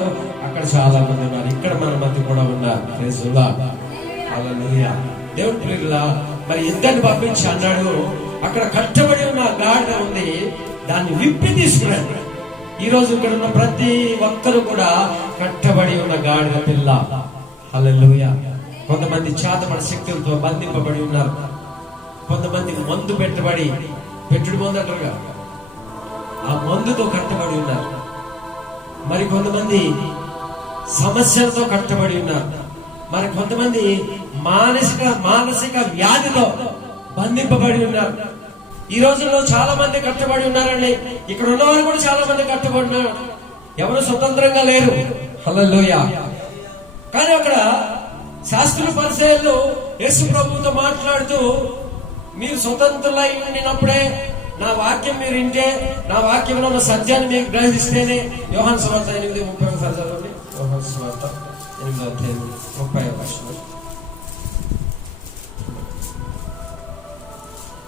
అక్కడ చాలా మంది ఉన్నారు. ఇక్కడ మన మధ్య కూడా ఉన్నారు. Praise lord. హల్లెలూయా. దేవుని ప్రియులారా, మరి ఇద్దరిని పంపించి అన్నాడు, అక్కడ కట్టబడి ఉన్న గాడిద ఉంది, దాన్ని విప్పి తీసుకురండి. ఈ రోజు ఇక్కడ ఉన్న ప్రతి ఒక్కరు కూడా కట్టబడి ఉన్న గాడిద పిల్ల. హల్లెలూయా. కొంతమంది చేతబడి శక్తులతో బంధింపబడి ఉన్నారు, కొంతమంది మందు పెట్టుడు మందు అంటారుగా, ఆ మందుతో కట్టబడి ఉన్నారు, మరి కొంతమంది సమస్యలతో కట్టబడి ఉన్నారు, మరి కొంతమంది మానసిక వ్యాధితో బంధింపబడి ఉన్నారు. ఈ రోజుల్లో చాలా మంది కట్టబడి ఉన్నారండి. ఇక్కడ ఉన్నవారు కూడా చాలా మంది కట్టబడి ఉన్నారు. ఎవరు స్వతంత్రంగా లేరు. హల్లెలూయా. కానీ అక్కడ శాస్త్రుల పరిచయాలు యేసు ప్రభువుతో మాట్లాడుతూ, మీరు స్వతంత్రులై ఉండినప్పుడే నా వాక్యం మీరు వింటే, నా వాక్యంలో ఉన్న సత్యాన్ని మీకు గ్రహిస్తేనే. యోహాను సువార్త 8:30 చదవండి. యోహాను సువార్త 8:30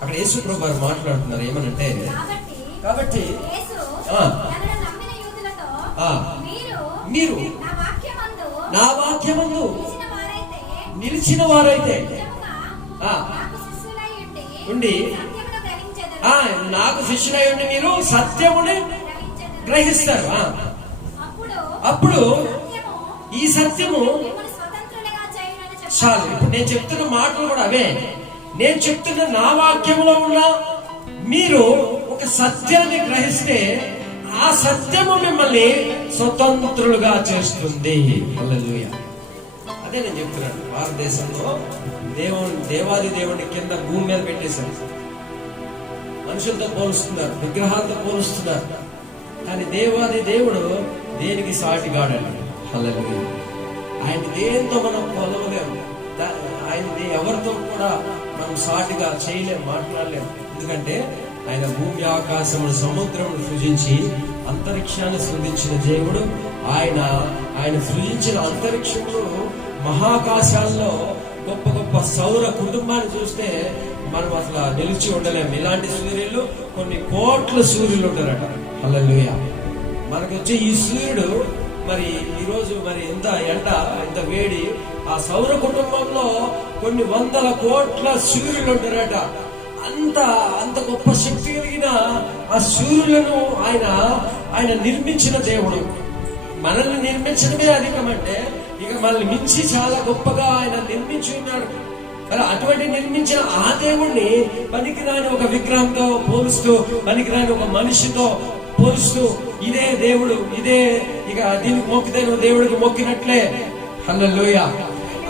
అక్కడ యేసు ప్రభు వారు మాట్లాడుతున్నారు. ఏమనంటే, కాబట్టి మీరు నా వాక్యమందు నిలిచిన వారైతే ఉండి నాకు శిష్యులై ఉండి మీరు సత్యముని గ్రహిస్తారు. అప్పుడు ఈ సత్యము చాలు. ఇప్పుడు నేను చెప్తున్న మాటలు కూడా అవే. నేను చెప్తున్న నా వాక్యంలో ఉన్న మీరు ఒక సత్యాన్ని గ్రహిస్తే ఆ సత్యము మిమ్మల్ని స్వతంత్రులుగా చేస్తుంది. హల్లెలూయా. అదే నేను చెప్తున్నాను. భారతదేశంలో దేవాది దేవుడిని కింద భూమి మీద పెట్టేశారు. మనుషులతో పోలుస్తున్నారు, విగ్రహాలతో పోలుస్తున్నారు. కానీ దేవాది దేవుడు దేనికి సాటిగాడండి. హల్లెలూయా. ఆయన దేంతో మనం కొలవలేము. ఆయన ఎవరితో కూడా మనం సాటిగా చేయలేము, మాట్లాడలేము. ఎందుకంటే ఆయన భూమి ఆకాశమును సముద్రమును సృజించి అంతరిక్షాన్ని సృజించిన దేవుడు. ఆయన సృజించిన అంతరిక్షంలో మహాకాశాల్లో గొప్ప గొప్ప సౌర కుటుంబాన్ని చూస్తే మనం అసలు నిలిచి ఉండలేము. ఇలాంటి సూర్యులు కొన్ని కోట్ల సూర్యులు ఉంటారట. హల్లెలూయా. మనకు వచ్చే ఈ సూర్యుడు మరి ఈరోజు మరి ఎంత ఎండ, ఎంత వేడి. ఆ సౌర కుటుంబంలో కొన్ని వందల కోట్ల సూర్యులు ఉంటారట. అంత గొప్ప శక్తి కలిగిన ఆ సూర్యులను ఆయన నిర్మించిన దేవుడు. మనల్ని నిర్మించడమే అధికమంటే ఇక మనల్ని మించి చాలా గొప్పగా ఆయన నిర్మించి ఉన్నాడు. అలా అటువంటి నిర్మించిన ఆ దేవుణ్ణి పనికిరాని ఒక విగ్రహంతో పోలుస్తూ, పనికిరాని ఒక మనిషితో పోలుస్తూ, ఇదే దేవుడు, ఇదే ఇక దీనికి మొక్కితే నువ్వు దేవుడికి మొక్కినట్లే, హల్లెలూయా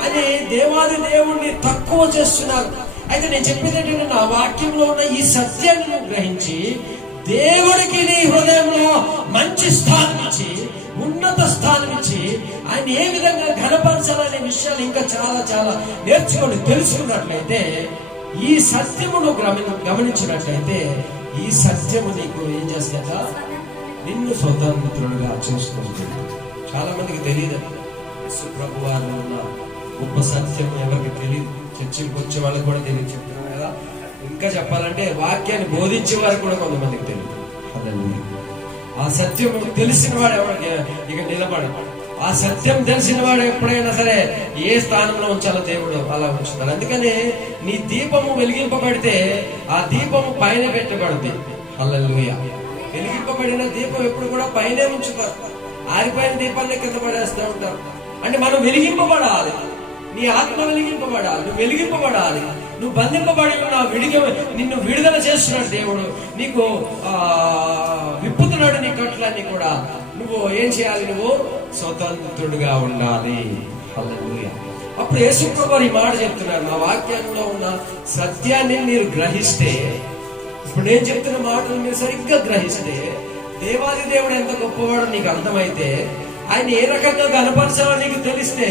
అని దేవాది దేవుణ్ణి తక్కువ చేస్తున్నారు. అయితే నేను చెప్పేది ఏంటంటే, నా వాక్యంలో ఉన్న ఈ సత్యాన్ని నువ్వు గ్రహించి దేవుడికి నీ హృదయంలో మంచి స్థానం ఇచ్చి, ఉన్నత స్థానం ఇచ్చి, ఆయన ఏ విధంగా ఘనపరచాలనే విషయాలు ఇంకా చాలా చాలా నేర్చుకొని తెలుసుకున్నట్లయితే, ఈ సత్యమును గమనించినట్లయితే, ఈ సత్యము నీకు ఏం చేస్తాక నిన్ను స్వతంత్రులుగా చేసుకుంటుంది. చాలా మందికి తెలియదు యేసు ప్రభు వారిలో ఉన్న గొప్ప సత్యం ఎవరికి తెలియదు. చర్చికి వచ్చే వాళ్ళకి కూడా తెలియదు. చెప్తున్నాను కదా, ఇంకా చెప్పాలంటే వాక్యాన్ని బోధించే వారికి కూడా కొంతమందికి తెలియదు. ఆ సత్యం తెలిసిన వాడు ఎవరికి ఇక నిలబడ. ఆ సత్యం తెలిసిన వాడు ఎప్పుడైనా సరే ఏ స్థానంలో ఉంచాలో దేవుడు అలా ఉంచుతాడు. అందుకనే నీ దీపము వెలిగింపబడితే ఆ దీపము పైన పెట్టబడుతుంది. హల్లెలూయా. వెలిగింపబడిన దీపం ఎప్పుడు కూడా పైనే ఉంచుతారు. ఆరిపోయిన దీపాన్ని కింద పడేస్తూ ఉంటారు. అంటే మనం వెలిగింపబడాలి. నీ ఆత్మ వెలిగింపబడాలి, నువ్వు వెలిగింపబడాలి. నువ్వు బంధింపబడి ఉన్నావు, నిన్ను విడుదల చేస్తున్నాడు దేవుడు. నీకు విప్పుతున్నాడు నీ కట్లన్నీ కూడా. నువ్వు ఏం చేయాలి? నువ్వు స్వతంత్రుడుగా ఉండాలి. హల్లెలూయా. అప్పుడు యేసు ప్రభువు ఈ మాట చెప్తున్నారు, నా వాక్యంలో ఉన్న సత్యాన్ని మీరు గ్రహిస్తే, ఇప్పుడు నేను చెప్తున్న మాటలు మీరు సరిగ్గా గ్రహిస్తే, దేవాది దేవుడు ఎంత గొప్పవాడో నీకు అర్థమైతే, ఆయన ఏ రకంగా కనపరచాలో నీకు తెలిస్తే,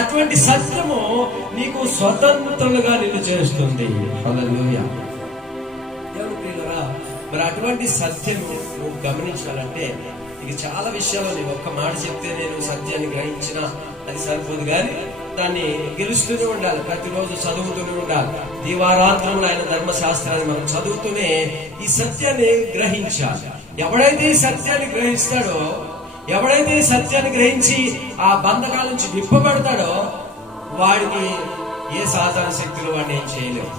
అటువంటి సత్యము నీకు స్వతంత్రులుగా నిన్ను చేస్తుంది. హల్లెలూయా. దేవుని ప్రియులారా, మరి అటువంటి సత్యం నువ్వు గమనించాలంటే ఇక చాలా విషయాలు. నేను ఒక్క మాట చెప్తే నేను సత్యాన్ని గ్రహించిన అది సరిపోదు, కానీ దాన్ని గెలుస్తూనే ఉండాలి. ప్రతిరోజు చదువుతూనే ఉండాలి. దీవారాత్రంలో ఆయన ధర్మశాస్త్రాన్ని మనం చదువుతూనే ఈ సత్యాన్ని గ్రహించాలి. ఎవడైతే ఈ సత్యాన్ని గ్రహిస్తాడో, ఎవడైతే ఈ సత్యాన్ని గ్రహించి ఆ బంధకాల నుంచి విప్పబడతాడో, వాడికి ఏ సాధారణ శక్తులు వాడిని ఏం చేయలేవు.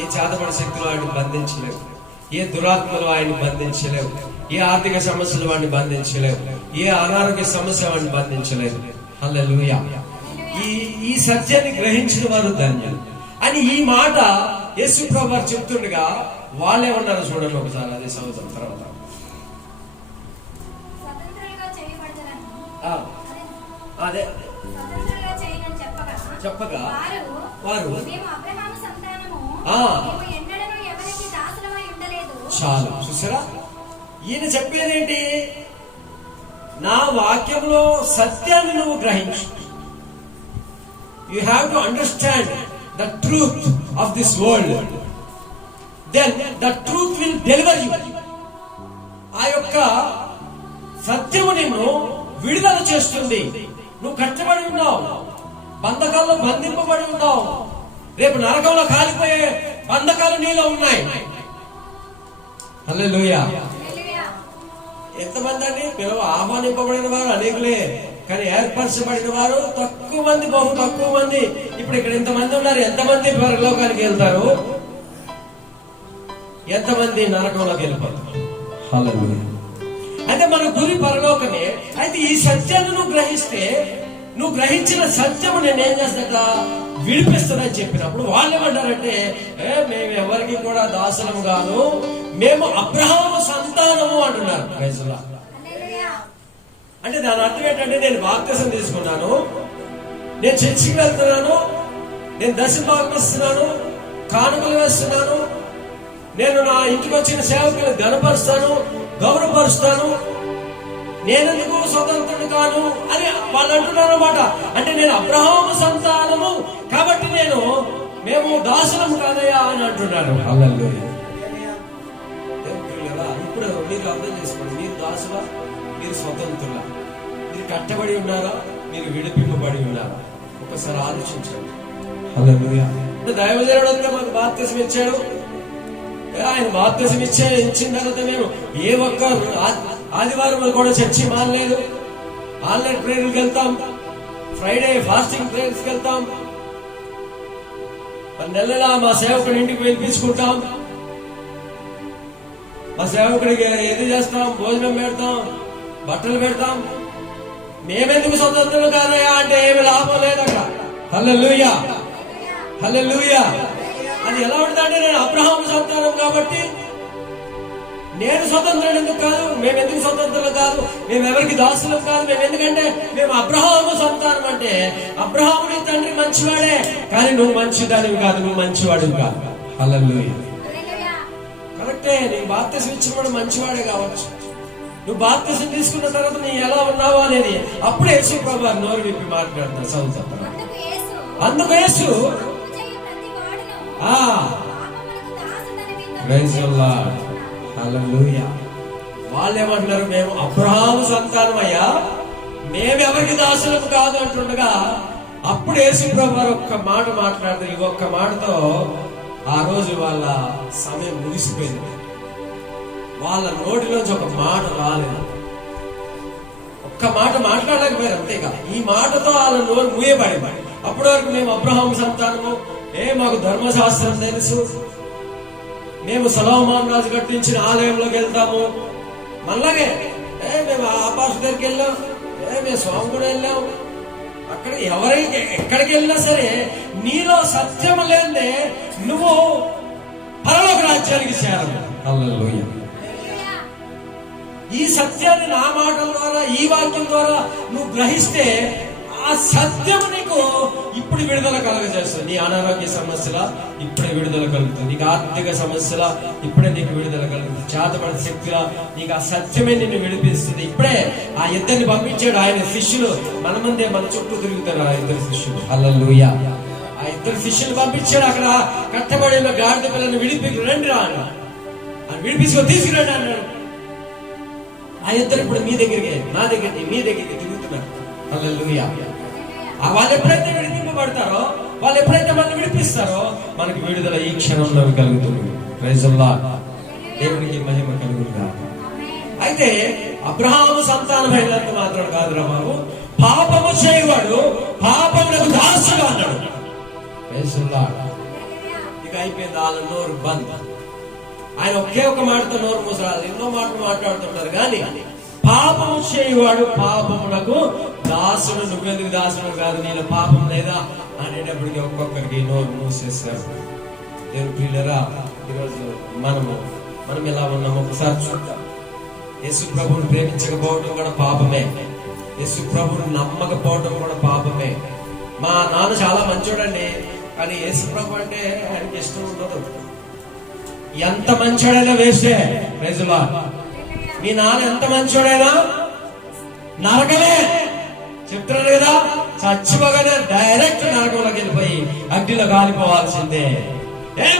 ఏ చేతబడి శక్తులు వాడిని బంధించలేవు. ఏ దురాత్మలు ఆయన్ని బంధించలేవు. ఏ ఆర్థిక సమస్యలు వాడిని బంధించలేవు. ఏ అనారోగ్య సమస్య వాడిని బంధించలేదు. హల్లెలూయా. ఈ సత్యాన్ని గ్రహించిన వారు ధన్యులు అని ఈ మాట యేసు ప్రభువు వారు చెప్తుండగా వాళ్ళేమన్నారు చూడండి ఒకసారి. అదే చదువుతాం తర్వాత. అదే చెప్పగా వారు చాలు చూసారా. ఈయన చెప్పేదేంటి? నా వాక్యంలో సత్యాన్ని నువ్వు గ్రహించు. You have to understand the truth of this world. Then the truth will deliver you. ఆ యొక్క సత్యము నిన్ను విడుదల చేస్తుంది. నువ్వు కట్టబడి ఉన్నావు, బంధకాల్లో బంధింపబడి ఉన్నావు. రేపు నరకంలో కాలిపోయే బంధకాలు నీలో ఉన్నాయి. హల్లెలూయా. ఎంతమంది అండి? ఆహ్వానింపబడిన వారు అనేకులే, కానీ ఏర్పరచబడిన వారు తక్కువ మంది, బహు తక్కువ మంది. ఇప్పుడు ఇక్కడ ఎంతమంది ఉన్నారు? ఎంతమంది పరలోకానికి వెళ్తారు? ఎంతమంది నరకంలోకి వెళ్ళిపోతారు? హల్లెలూయా. అంటే మన గురి పరలోకమే. అయితే ఈ సత్యాన్ని నువ్వు గ్రహిస్తే, నువ్వు గ్రహించిన సత్యము నేను ఏం చేస్తా, విడిపిస్తానని చెప్పినప్పుడు వాళ్ళు ఏమంటారంటే, మేము ఎవరికి కూడా దాసులము గాను, మేము అబ్రహాము సంతానము అంటున్నారు. ప్రైజ్లా. అంటే దాని అర్థం ఏంటంటే, నేను బాప్తిసం తీసుకున్నాను, నేను చర్చికి వెళ్తున్నాను, నేను దశభాగం ఇస్తున్నాను, కానుకలు వేస్తున్నాను, నేను నా ఇంటికి వచ్చిన సేవకులు ఘనపరుస్తాను, గౌరవపరుస్తాను, నేనెందుకు స్వతంత్రుడు కాను అని వాళ్ళు అంటున్నారు అన్నమాట. అంటే నేను అబ్రహాము సంతానము కాబట్టి మేము దాసులం కాదయా అని అంటున్నారు. ఇప్పుడు మీరు అర్థం చేసుకోండి, మీరు దాసులా, మీరు స్వతంత్రులా, మీరు కట్టబడి ఉన్నారా, మీరు విడిపింపబడి ఉన్నారా? ఒకసారి ఆలోచించండి. హల్లెలూయా. దైవజనుడు మాకు బాప్తిసం ఇచ్చాడు, ఆయన బాప్తిసం ఇచ్చిన తర్వాత మేము ఏ ఒక్క ఆదివారం కూడా చర్చి మానలేదు, ఆన్లైన్ ప్రేయర్కి వెళ్తాం, ఫ్రైడే ఫాస్టింగ్ ప్రేయర్స్కి వెళ్తాం, నెలలా మా సేవకుడి ఇంటికి పిలిపించుకుంటాం, మా సేవకుడికి ఏది చేస్తాం, భోజనం పెడతాం, బట్టలు పెడతాం. మేమెందుకు స్వతంత్రం కాదయా అంటే ఏమి లాభం లేదు అక్కడ. హల్లెలూయా, హల్లెలూయా. అది ఎలా ఉంటుందంటే, నేను అబ్రహాము సంతానం కాబట్టి నేను స్వతంత్రుడు ఎందుకు కాదు, మేము ఎందుకు స్వతంత్రులు కాదు, మేము ఎవరికి దాసులం కాదు, మేము ఎందుకంటే మేము అబ్రహాము సంతానం. అంటే అబ్రహాముని తండ్రి మంచివాడే, కానీ నువ్వు మంచిదానివి కాదు, నువ్వు మంచివాడు కాదు. హల్లెలూయా. కరెక్టే, నీకు బాప్తిసం ఇచ్చినవాడు మంచివాడే కావచ్చు, నువ్వు బాప్తిసం తీసుకున్న తర్వాత నీ ఎలా ఉన్నావు అనేది అప్పుడు యేసు ప్రభువు నోరు విప్పి మాట్లాడతాడు. చదువుతాడు. అందుకు యేసు వాళ్ళు ఏమంటున్నారు, మేము అబ్రహాము సంతానం అయ్యా, మేమెవరికి దాసులం కాదు అంటుండగా అప్పుడు యేసు ప్రభువు ఒక్క మాట మాట్లాడుతూ, ఈ ఒక్క మాటతో ఆ రోజు వాళ్ళ సమయం ముగిసిపోయింది. వాళ్ళ నోటిలోంచి ఒక మాట రాలేదు, ఒక్క మాట మాట్లాడలేకపోయారు. అంతేగా ఈ మాటతో వాళ్ళ నోరు మూయబడింది. అప్పటి వరకు మేము అబ్రహాము సంతానము, మాకు ధర్మశాస్త్రం తెలుసు, మేము సొలొమోను రాజు కట్టించిన ఆలయంలోకి వెళ్తాము, మళ్ళాగే మేము ఆ పాస్టర్ దగ్గరికి వెళ్ళాం, మేము స్వామి కూడా వెళ్ళాం. అక్కడ ఎక్కడికి వెళ్ళినా సరే నీలో సత్యం లేదే నువ్వు పరలోక రాజ్యానికి చేరవు. హల్లెలూయా. ఈ సత్యాన్ని నా మాటల ద్వారా, ఈ వాక్యం ద్వారా నువ్వు గ్రహిస్తే ఆ సత్యము నీకు ఇప్పుడు విడుదల కలగజేస్తుంది. నీ అనారోగ్య సమస్యల ఇప్పుడే విడుదల కలుగుతుంది, నీకు ఆర్థిక సమస్యల ఇప్పుడే నీకు విడుదల కలుగుతుంది, చేతపడి శక్తిలా నీకు ఆ సత్యమే నిన్ను విడిపిస్తుంది. ఇప్పుడే ఆ ఇద్దరిని పంపించాడు ఆయన శిష్యులు, మన ముందే మన చుట్టూ తిరుగుతారు ఆ ఇద్దరు శిష్యులు. హల్లెలూయా. ఆ ఇద్దరు శిష్యులు పంపించాడు, అక్కడ కట్టబడిన గాడిద పిల్లని రండి రా అన్నాడు, అని విడిపించుకొని తీసుకురండి అన్నాడు. ఆ ఇద్దరు ఇప్పుడు మీ దగ్గరికి, నా దగ్గరికి, మీ దగ్గరికి తిరుగుతున్నారు. హల్లెలూయా. వాళ్ళు ఎప్పుడైతే విడిపింపబడతారో, వాళ్ళు ఎప్పుడైతే మనల్ని విడిపిస్తారో మనకి విడుదల ఈ క్షణంలో కలుగుతుంది. Praise the Lord. దేవునికి మహిమ కలుగుతుంది. అయితే అబ్రహాము సంతానమైనంత మాత్రం కాదురా బాబు, పాపము చేయవాడు పాపములకు దాసుడు అన్నాడు. Praise the Lord. ఇక అయిపోయింది, వాళ్ళ నోరు బంద్. ఆయన ఒకే ఒక మాటతో నోరు మూసరాదు, ఎన్నో మాటలు మాట్లాడుతుంటారు, కానీ పాపము చేయవాడు పాపములకు దాసుడు. నువ్వెందుకు దాసుడు కాదు, నీలో పాపం లేదా అనేటప్పటికీ ఒక్కొక్కరికి నోరు మూసేస్తారు. దేవుని ప్రియులారా, ఈరోజు మనం ఎలా ఉన్నాము ఒకసారి చూద్దాం. యేసు ప్రభువుని ప్రేమించకపోవడం కూడా పాపమే, యేసు ప్రభువుని నమ్మకపోవడం కూడా పాపమే. మా నాన్న చాలా మంచోడండి, కానీ యేసు ప్రభు అంటే ఆయనకి ఇష్టం ఉండదు. ఎంత మంచోడైనా వేస్తే ప్రైజులా, మీ నాన్న ఎంత మంచోడైనా నరకలే చెప్తున్నాడు కదా, చచ్చిపోగానే డైరెక్ట్ నరకంలోకి వెళ్ళిపోయి అగ్నిలో కాలిపోవాల్సిందే.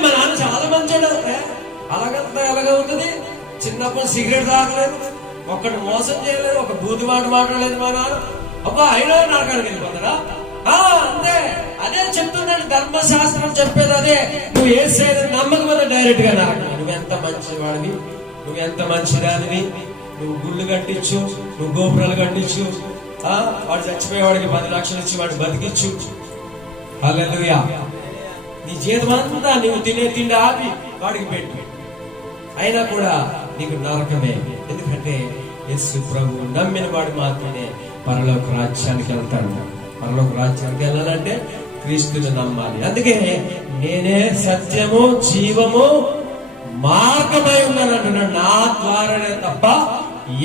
మా నాన్న చాలా మంచోడు, అలాగంతా ఎలాగ అవుతుంది? చిన్నప్పుడు సిగరెట్ తాగలేదు, ఒక్కటి మోసం చేయలేదు, ఒక బూతు మాట మాట్లాడలేదు మా నాన్న, అబ్బా అయినా నరకానికి వెళ్ళిపోతాడా? అంతే. అదే చెప్తున్నాడు ధర్మశాస్త్రం చెప్పేది అదే. నువ్వు యేసయ్యను నమ్మకం డైరెక్ట్ గా నరకం. నువ్వెంత మంచివాడివి, నువ్వెంత మంచిదానివి, నువ్వు గుళ్ళు కట్టించు, నువ్వు గోపురాలు కట్టించు, వాడు చచ్చిపోయేవాడికి 10 లక్షలు ఇచ్చి వాడు బతికించు. హల్లెలూయా. నీ జీవితం అంతా నువ్వు తినే తిండి ఆపి వాడికి పెట్టు, అయినా కూడా నీకు నరకమే. ఎందుకంటే యేసు ప్రభు నమ్మిన వాడు మాత్రమే పరలోక రాజ్యానికి వెళ్తాడు. పరలోక రాజ్యానికి వెళ్ళాలంటే క్రీస్తుని నమ్మాలి. అందుకే నేనే సత్యము జీవము మార్గమై ఉన్నాను అంటున్నాడు. నా ద్వారానే తప్ప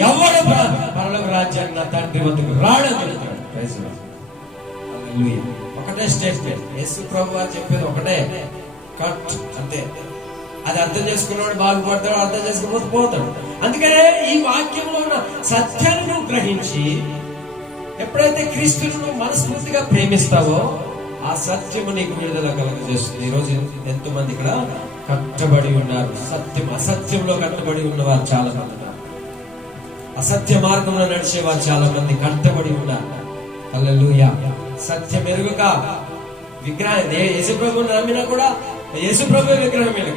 ఎవడు పరలోక రాజ్యాన్ని నా తండ్రి వద్దకు రాడని చెప్తున్నాడు. Praise the lord. హల్లెలూయా. ఒకటే స్టేట్మెంట్, యేసు ప్రభు వారు చెప్పేది ఒకటే, కట్, అంతే. అది అర్థం చేసుకున్నవాడు బాగుపడతాడు, అర్థం చేసుకోకపోతే పోతాడు. అందుకనే ఈ వాక్యంలో ఉన్న సత్యాన్ని నువ్వు గ్రహించి ఎప్పుడైతే క్రీస్తుని నువ్వు మనస్ఫూర్తిగా ప్రేమిస్తావో ఆ సత్యము నీకు విడుదల కలుగజేస్తుంది. ఈరోజు ఎంతో మంది ఇక్కడ కట్టబడి ఉన్నారు. సత్యం అసత్యంలో కట్టబడి ఉన్నవారు చాలా మంది ఉన్నారు. అసత్య మార్గంలో నడిచేవారు చాలా మంది కట్టబడి ఉన్నారు. హల్లెలూయా. సత్యం ఎరుగుక విగ్రహం, యేసుప్రభుని నమ్మినా కూడా యేసుప్రభు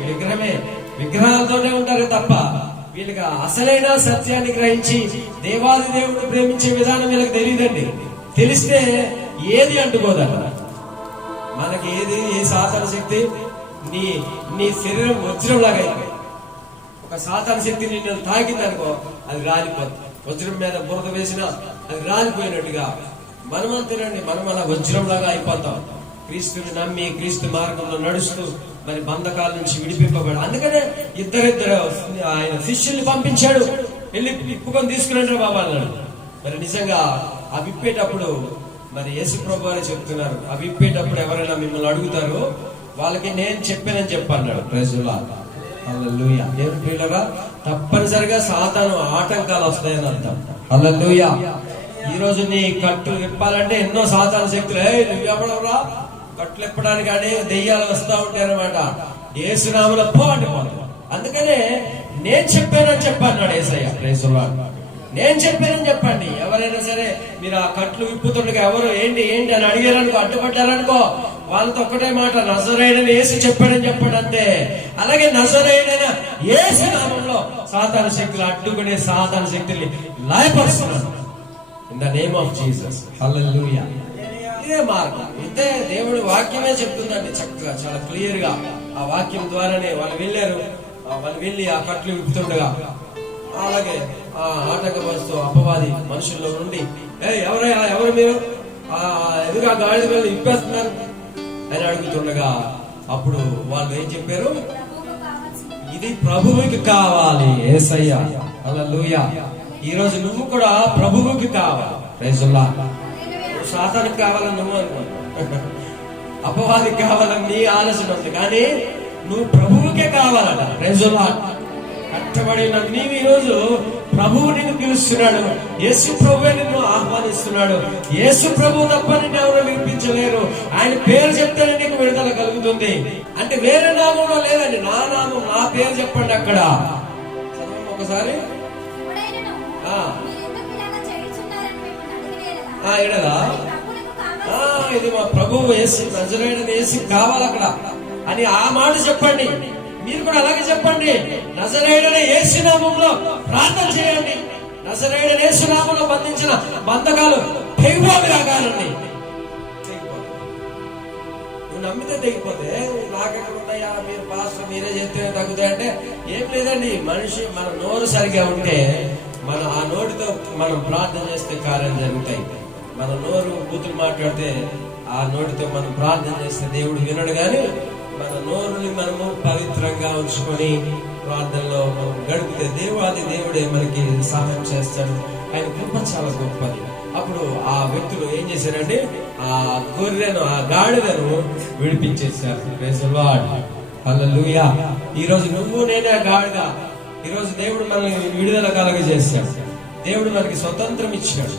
విగ్రహమే విగ్రహాలతోనే ఉంటారు తప్ప వీళ్ళకి అసలైన సత్యాన్ని గ్రహించి దేవాది దేవుడిని ప్రేమించే విధానం వీళ్ళకి తెలియదండి. తెలిస్తే ఏది అంటుకోదట మనకి. ఏ సాతాన శక్తి నీ శరీరం వజ్రం లాగా అయిపోయింది. ఒక సాతాన శక్తి నిన్ను తాకిందనుకో అది రాలిపోతుంది. వజ్రం మీద బురద వేసినా అది రాలిపోయినట్టుగా మనమంతేనండి, మనం అలా వజ్రం లాగా అయిపోతాం. క్రీస్తుని నమ్మి క్రీస్తు మార్గంలో నడుస్తూ మరి బంధకాల నుంచి విడిపింపబడి. అందుకనే ఇద్దరిద్దరు ఆయన శిష్యుల్ని పంపించాడు, వెళ్ళి విప్పుకొని తీసుకురండి బాబా అన్నాడు. మరి నిజంగా ఆ విప్పేటప్పుడు మరి యేసు ప్రభు వారే చెప్తున్నారు, ఆ విప్పేటప్పుడు ఎవరైనా మిమ్మల్ని అడుగుతారో వాళ్ళకి నేను చెప్పానని చెప్పన్నాడు. Praise the lord. హల్లెలూయా. దేవుని ప్రియులారా, తప్పనిసరిగా సాతాను ఆటంకాలు వస్తాయని అర్థం. హల్లెలూయా. ఈ రోజు నీ కట్టు విప్పాలంటే ఎన్నో సాతాను శక్తులు, నువ్వు ఎవడవరా కట్లు ఇప్పడానికి కానీ దెయ్యాలు వస్తా ఉంటాయి అనమాట. యేసునామములో పో అంటే పోతాం. అందుకనే నేను చెప్పానని చెప్పన్నాడు యేసయ్య. Praise the lord. నేను చెప్పానని చెప్పండి. ఎవరైనా సరే మీరు ఆ కట్లు విప్పుతుండగా ఎవరు ఏంటి అని అడిగారనుకో, అడ్డుపడ్డారనుకో, వాళ్ళతో ఒక్కటే మాట, నజరేయుడైన యేసు చెప్పాడని చెప్పండి అంతే. అలాగే నజరేయుడైన యేసు నామములో సాతాను శక్తులు అడ్డుకునే సాతాను శక్తుల్ని లయపరుస్తున్నాను in the name of Jesus. Hallelujah. ఇదే మార్గం, ఇదే దేవుడి వాక్యమే చెప్తుందండి చక్కగా, చాలా క్లియర్ గా. ఆ వాక్యం ద్వారానే వాళ్ళు వెళ్ళారు. వాళ్ళు వెళ్ళి ఆ కట్లు విప్పుతుండగా అలాగే ఆ ఆటంకపరుస్తూ అపవాది మనుషుల్లో నుండి ఎవరు మీరు ఎదురుగా గాడిద మీద విప్పేస్తున్నారు అని అడుగుతుండగా అప్పుడు వాళ్ళు ఏం చెప్పారు, ఇది ప్రభువుకి కావాలి. యేసయ్య. హల్లెలూయా. ఈ రోజు నువ్వు కూడా ప్రభువుకి కావాలి. Praise the Lord. సాతానికి కావాలని నువ్వు అనుకో, అపవాదికి కావాలని నీ ఆలోచన ఉంది, కానీ నువ్వు ప్రభువుకే కావాలట. Praise the Lord. కట్టబడిన నీవు ఈరోజు ప్రభువు నిన్ను పిలుస్తున్నాడు. యేసు ప్రభువే నిన్ను ఆహ్వానిస్తున్నాడు. యేసు ప్రభు తప్ప నిన్ను ఎవరు వినిపించలేరు. ఆయన పేరు చెప్తేనే నీకు విడుదల కలుగుతుంది. అంటే వేరే నామంలో లేదండి, నా నామం, నా పేరు చెప్పండి. అక్కడ చదవండి ఒకసారి. ఇది మా ప్రభువు యేసు, నజరేయుడైన యేసు కావాలి అక్కడ అని ఆ మాట చెప్పండి. మీరు కూడా అలాగే చెప్పండి. నజరేయుడైన యేసు నామములో ప్రార్థన చేయండి. నజరేయుడైన యేసు నామములో బంధించిన బంధకాలు తెగిపోగా కానండి. నువ్వు నమ్మితే తెగిపోతే నాకెక్కడ ఉన్నాయా, మీరు పాస్టర్ మీరే చెప్తే తగ్గుతాయంటే ఏం లేదండి. మనిషి మన నోరు సరిగా ఉంటే మన ఆ నోటితో మనం ప్రార్థన చేస్తే కార్యాలు జరుగుతాయి. మన నోరు బూతులు మాట్లాడితే ఆ నోటితో మనం ప్రార్థన చేస్తే దేవుడు వినడు. కానీ మన నోరుని మనము పవిత్రంగా ఉంచుకొని ప్రార్థనలో గడిపితే దేవుడే మనకి సహాయం చేస్తాడు. ఆయన కృప చాలా గొప్పది. అప్పుడు ఆ వ్యక్తులు ఏం చేశారంటే ఆ గొర్రెను, ఆ గాడిదను విడిపించేశారు. Praise the lord. హల్లెలూయా. ఈ రోజు నువ్వు నేనే ఆ గాడిద. ఈ రోజు దేవుడు మనల్ని విడుదల కలుగజేశాడు. దేవుడు మనకి స్వతంత్రం ఇచ్చాడు.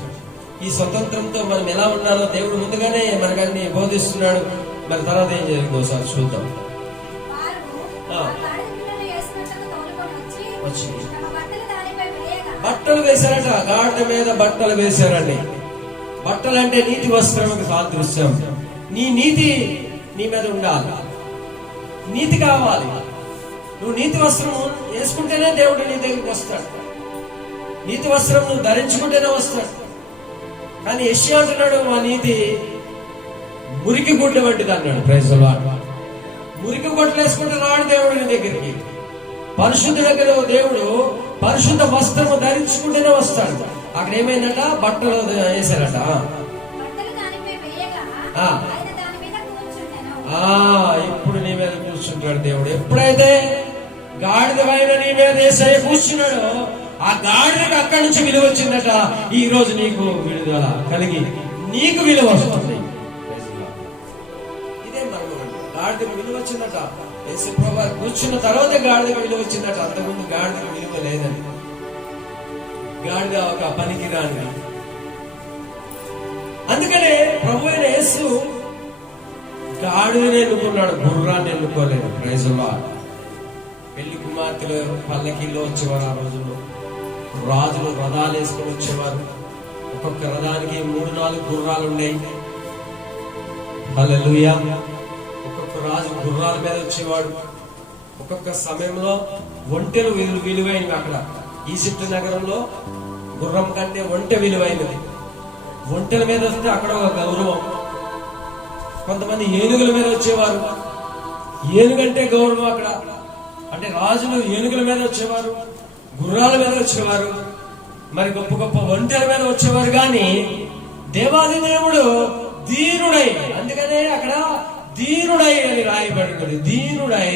ఈ స్వతంత్రంతో మనం ఎలా ఉండాలో దేవుడు ముందుగానే మనకన్నీ బోధిస్తున్నాడు. మరి తర్వాత ఏం జరిగింది ఒకసారి చూద్దాం. బట్టలు వేశారట, గాడిద మీద బట్టలు వేశారండి. బట్టలు అంటే నీతి వస్త్రముకి సాదృశ్యం. నీ నీతి నీ మీద ఉండాలి. నీతి కావాలి. నువ్వు నీతి వస్త్రం వేసుకుంటేనే దేవుడు నీ దగ్గరికి వస్తాడు. నీతి వస్త్రం నువ్వు ధరించుకుంటేనే వస్తాడు. కానీ యెషయా అంటున్నాడు, మా నీతి మురికి గుడ్డ వంటిది అన్నాడు. Praise the Lord. మురికి గుడ్డలు వేసుకుంటే రాడు దేవుడు నీ దగ్గరికి. పరిశుద్ధ దగ్గర దేవుడు పరిశుద్ధ వస్త్రము ధరించుకుంటూనే వస్తాడు. అక్కడ ఏమైందట, బట్టలు వేశారట. ఇప్పుడు నీ మీద కూర్చుంటాడు దేవుడు. ఎప్పుడైతే గాడిద పైన నీ మీద యేసయ్య కూర్చున్నాడో ఆ గాడిదకి అక్కడి నుంచి విలువ వచ్చిందట. ఈ రోజు నీకు విడుదల కలిగి నీకు విలువ వస్తుంది. ఇదే మనం గాడిదకు విలువ వచ్చిందట. యేసు ప్రభువు కూర్చున్న తర్వాత గాడిదకు విలువ వచ్చిందట. అంతకుముందు గాడిదకు విలువ లేదని. గాడిద ఒక పనికిరాని. అందుకనే ప్రభు అయిన యేసు గాడిదని ఎన్నుకున్నాడు, గుర్రాన్ని ఎన్నుకోలేదు. Praise lord. పెళ్లి కుమార్తెలు పల్లకీలో వచ్చేవారు. ఆ రోజుల్లో రాజులు రథాలు వేసుకొని వచ్చేవారు. ఒక్కొక్క రథానికి 3-4 గుర్రాలు ఉండేవి. హల్లెలూయా. ఒక్కొక్క రాజు గుర్రాల మీద వచ్చేవాడు. ఒక్కొక్క సమయంలో ఒంటెలు విలువైనవి. అక్కడ ఈజిప్ట్ నగరంలో గుర్రం కంటే ఒంటె విలువైనది. ఒంటెల మీద వస్తే అక్కడ ఒక గౌరవం. కొంతమంది ఏనుగుల మీద వచ్చేవారు. ఏనుగంటే గౌరవం అక్కడ. అంటే రాజులు ఏనుగుల మీద వచ్చేవారు, గుర్రాల మీద వచ్చేవారు, మరి గొప్ప గొప్ప ఒంటెల మీద వచ్చేవారు. కానీ దేవాది దేవుడు దీనుడై, అందుకనే అక్కడ దీనుడై అని రాయబడినది. దీనుడై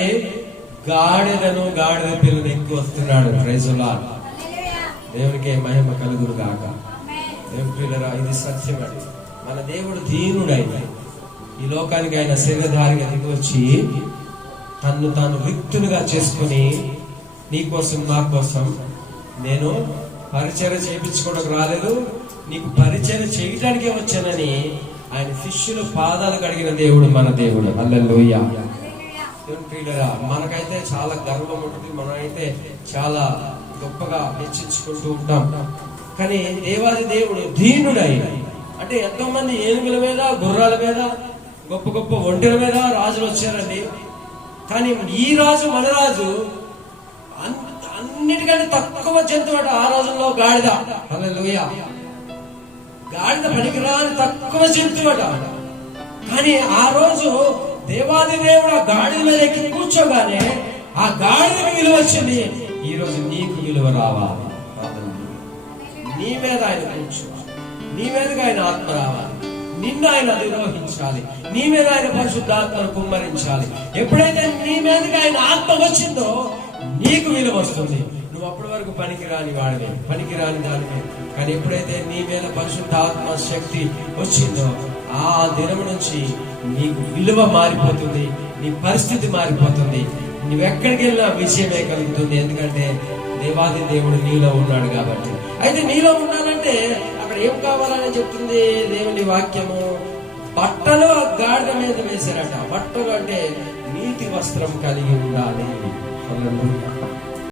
గాడిదను గాడిద పిల్లను ఎక్కువ వస్తున్నాడు. Praise Lord. దేవునికి మహిమ కలుగును గాక. దేవుని పిల్లరా, ఇది సత్యం అండి. మన దేవుడు దీనుడై ఈ లోకానికి ఆయన శరీరధారిగా దిగి వచ్చి తన్ను తాను రిక్తులుగా చేసుకుని నీ కోసం నా కోసం, నేను పరిచర్య చేయించుకోవడానికి రాలేదు, నీకు పరిచర్య చేయడానికే వచ్చానని ఆయన శిష్యులు పాదాలు కడిగిన దేవుడు మన దేవుడు. హల్లెలూయా. మనకైతే చాలా గర్వం ఉంటుంది, మనమైతే చాలా గొప్పగా హెచ్చించుకుంటూ ఉంటాం. కానీ దేవాది దేవుడు దీనుడై, అంటే ఎంతో మంది ఏనుగుల మీద, గుర్రాల మీద, గొప్ప గొప్ప ఒంటెల మీద రాజులు వచ్చారండి. కానీ ఈ రాజు, మన రాజు, అన్నిటికంటే తక్కువ జంతువు ఆ రోజుల్లో గాడిద. హల్లెలూయా. గాడిద పనికిరాని తక్కువ జంతువు. కానీ ఆ రోజు దేవాది దేవుడు ఆ గాడిద మీద ఎక్కి కూర్చోగానే ఆ గాడిదకి విలువ వచ్చింది. ఈ రోజు నీకు విలువ రావాలి. నీ మీద ఆయన కూర్చోవాలి, నీ మీదగా ఆయన ఆత్మ రావాలి, నిన్ను ఆయన అధిరోహించాలి, నీ మీద ఆయన పరిశుద్ధాత్మను కుమ్మరించాలి. ఎప్పుడైతే నీ మీదకి ఆయన ఆత్మ వచ్చిందో నీకు విలువ వస్తుంది. నువ్వు అప్పటి వరకు పనికిరాని వాడివే, పనికిరాని దానివే. కానీ ఎప్పుడైతే నీ మీద పరిశుద్ధాత్మ శక్తి వచ్చిందో ఆ దినం నుంచి నీకు విలువ మారిపోతుంది, నీ పరిస్థితి మారిపోతుంది, నువ్వెక్కడికి వెళ్ళినా విజయమే కలుగుతుంది. ఎందుకంటే దేవాది దేవుడు నీలో ఉన్నాడు కాబట్టి. అయితే నీలో ఉండాలంటే అక్కడ ఏం కావాలని చెప్తుంది దేవుని వాక్యము. బట్టలు ఆ గాడిద మీద వేశారట. బట్టలు అంటే నీతి వస్త్రం కలిగి ఉండాలి.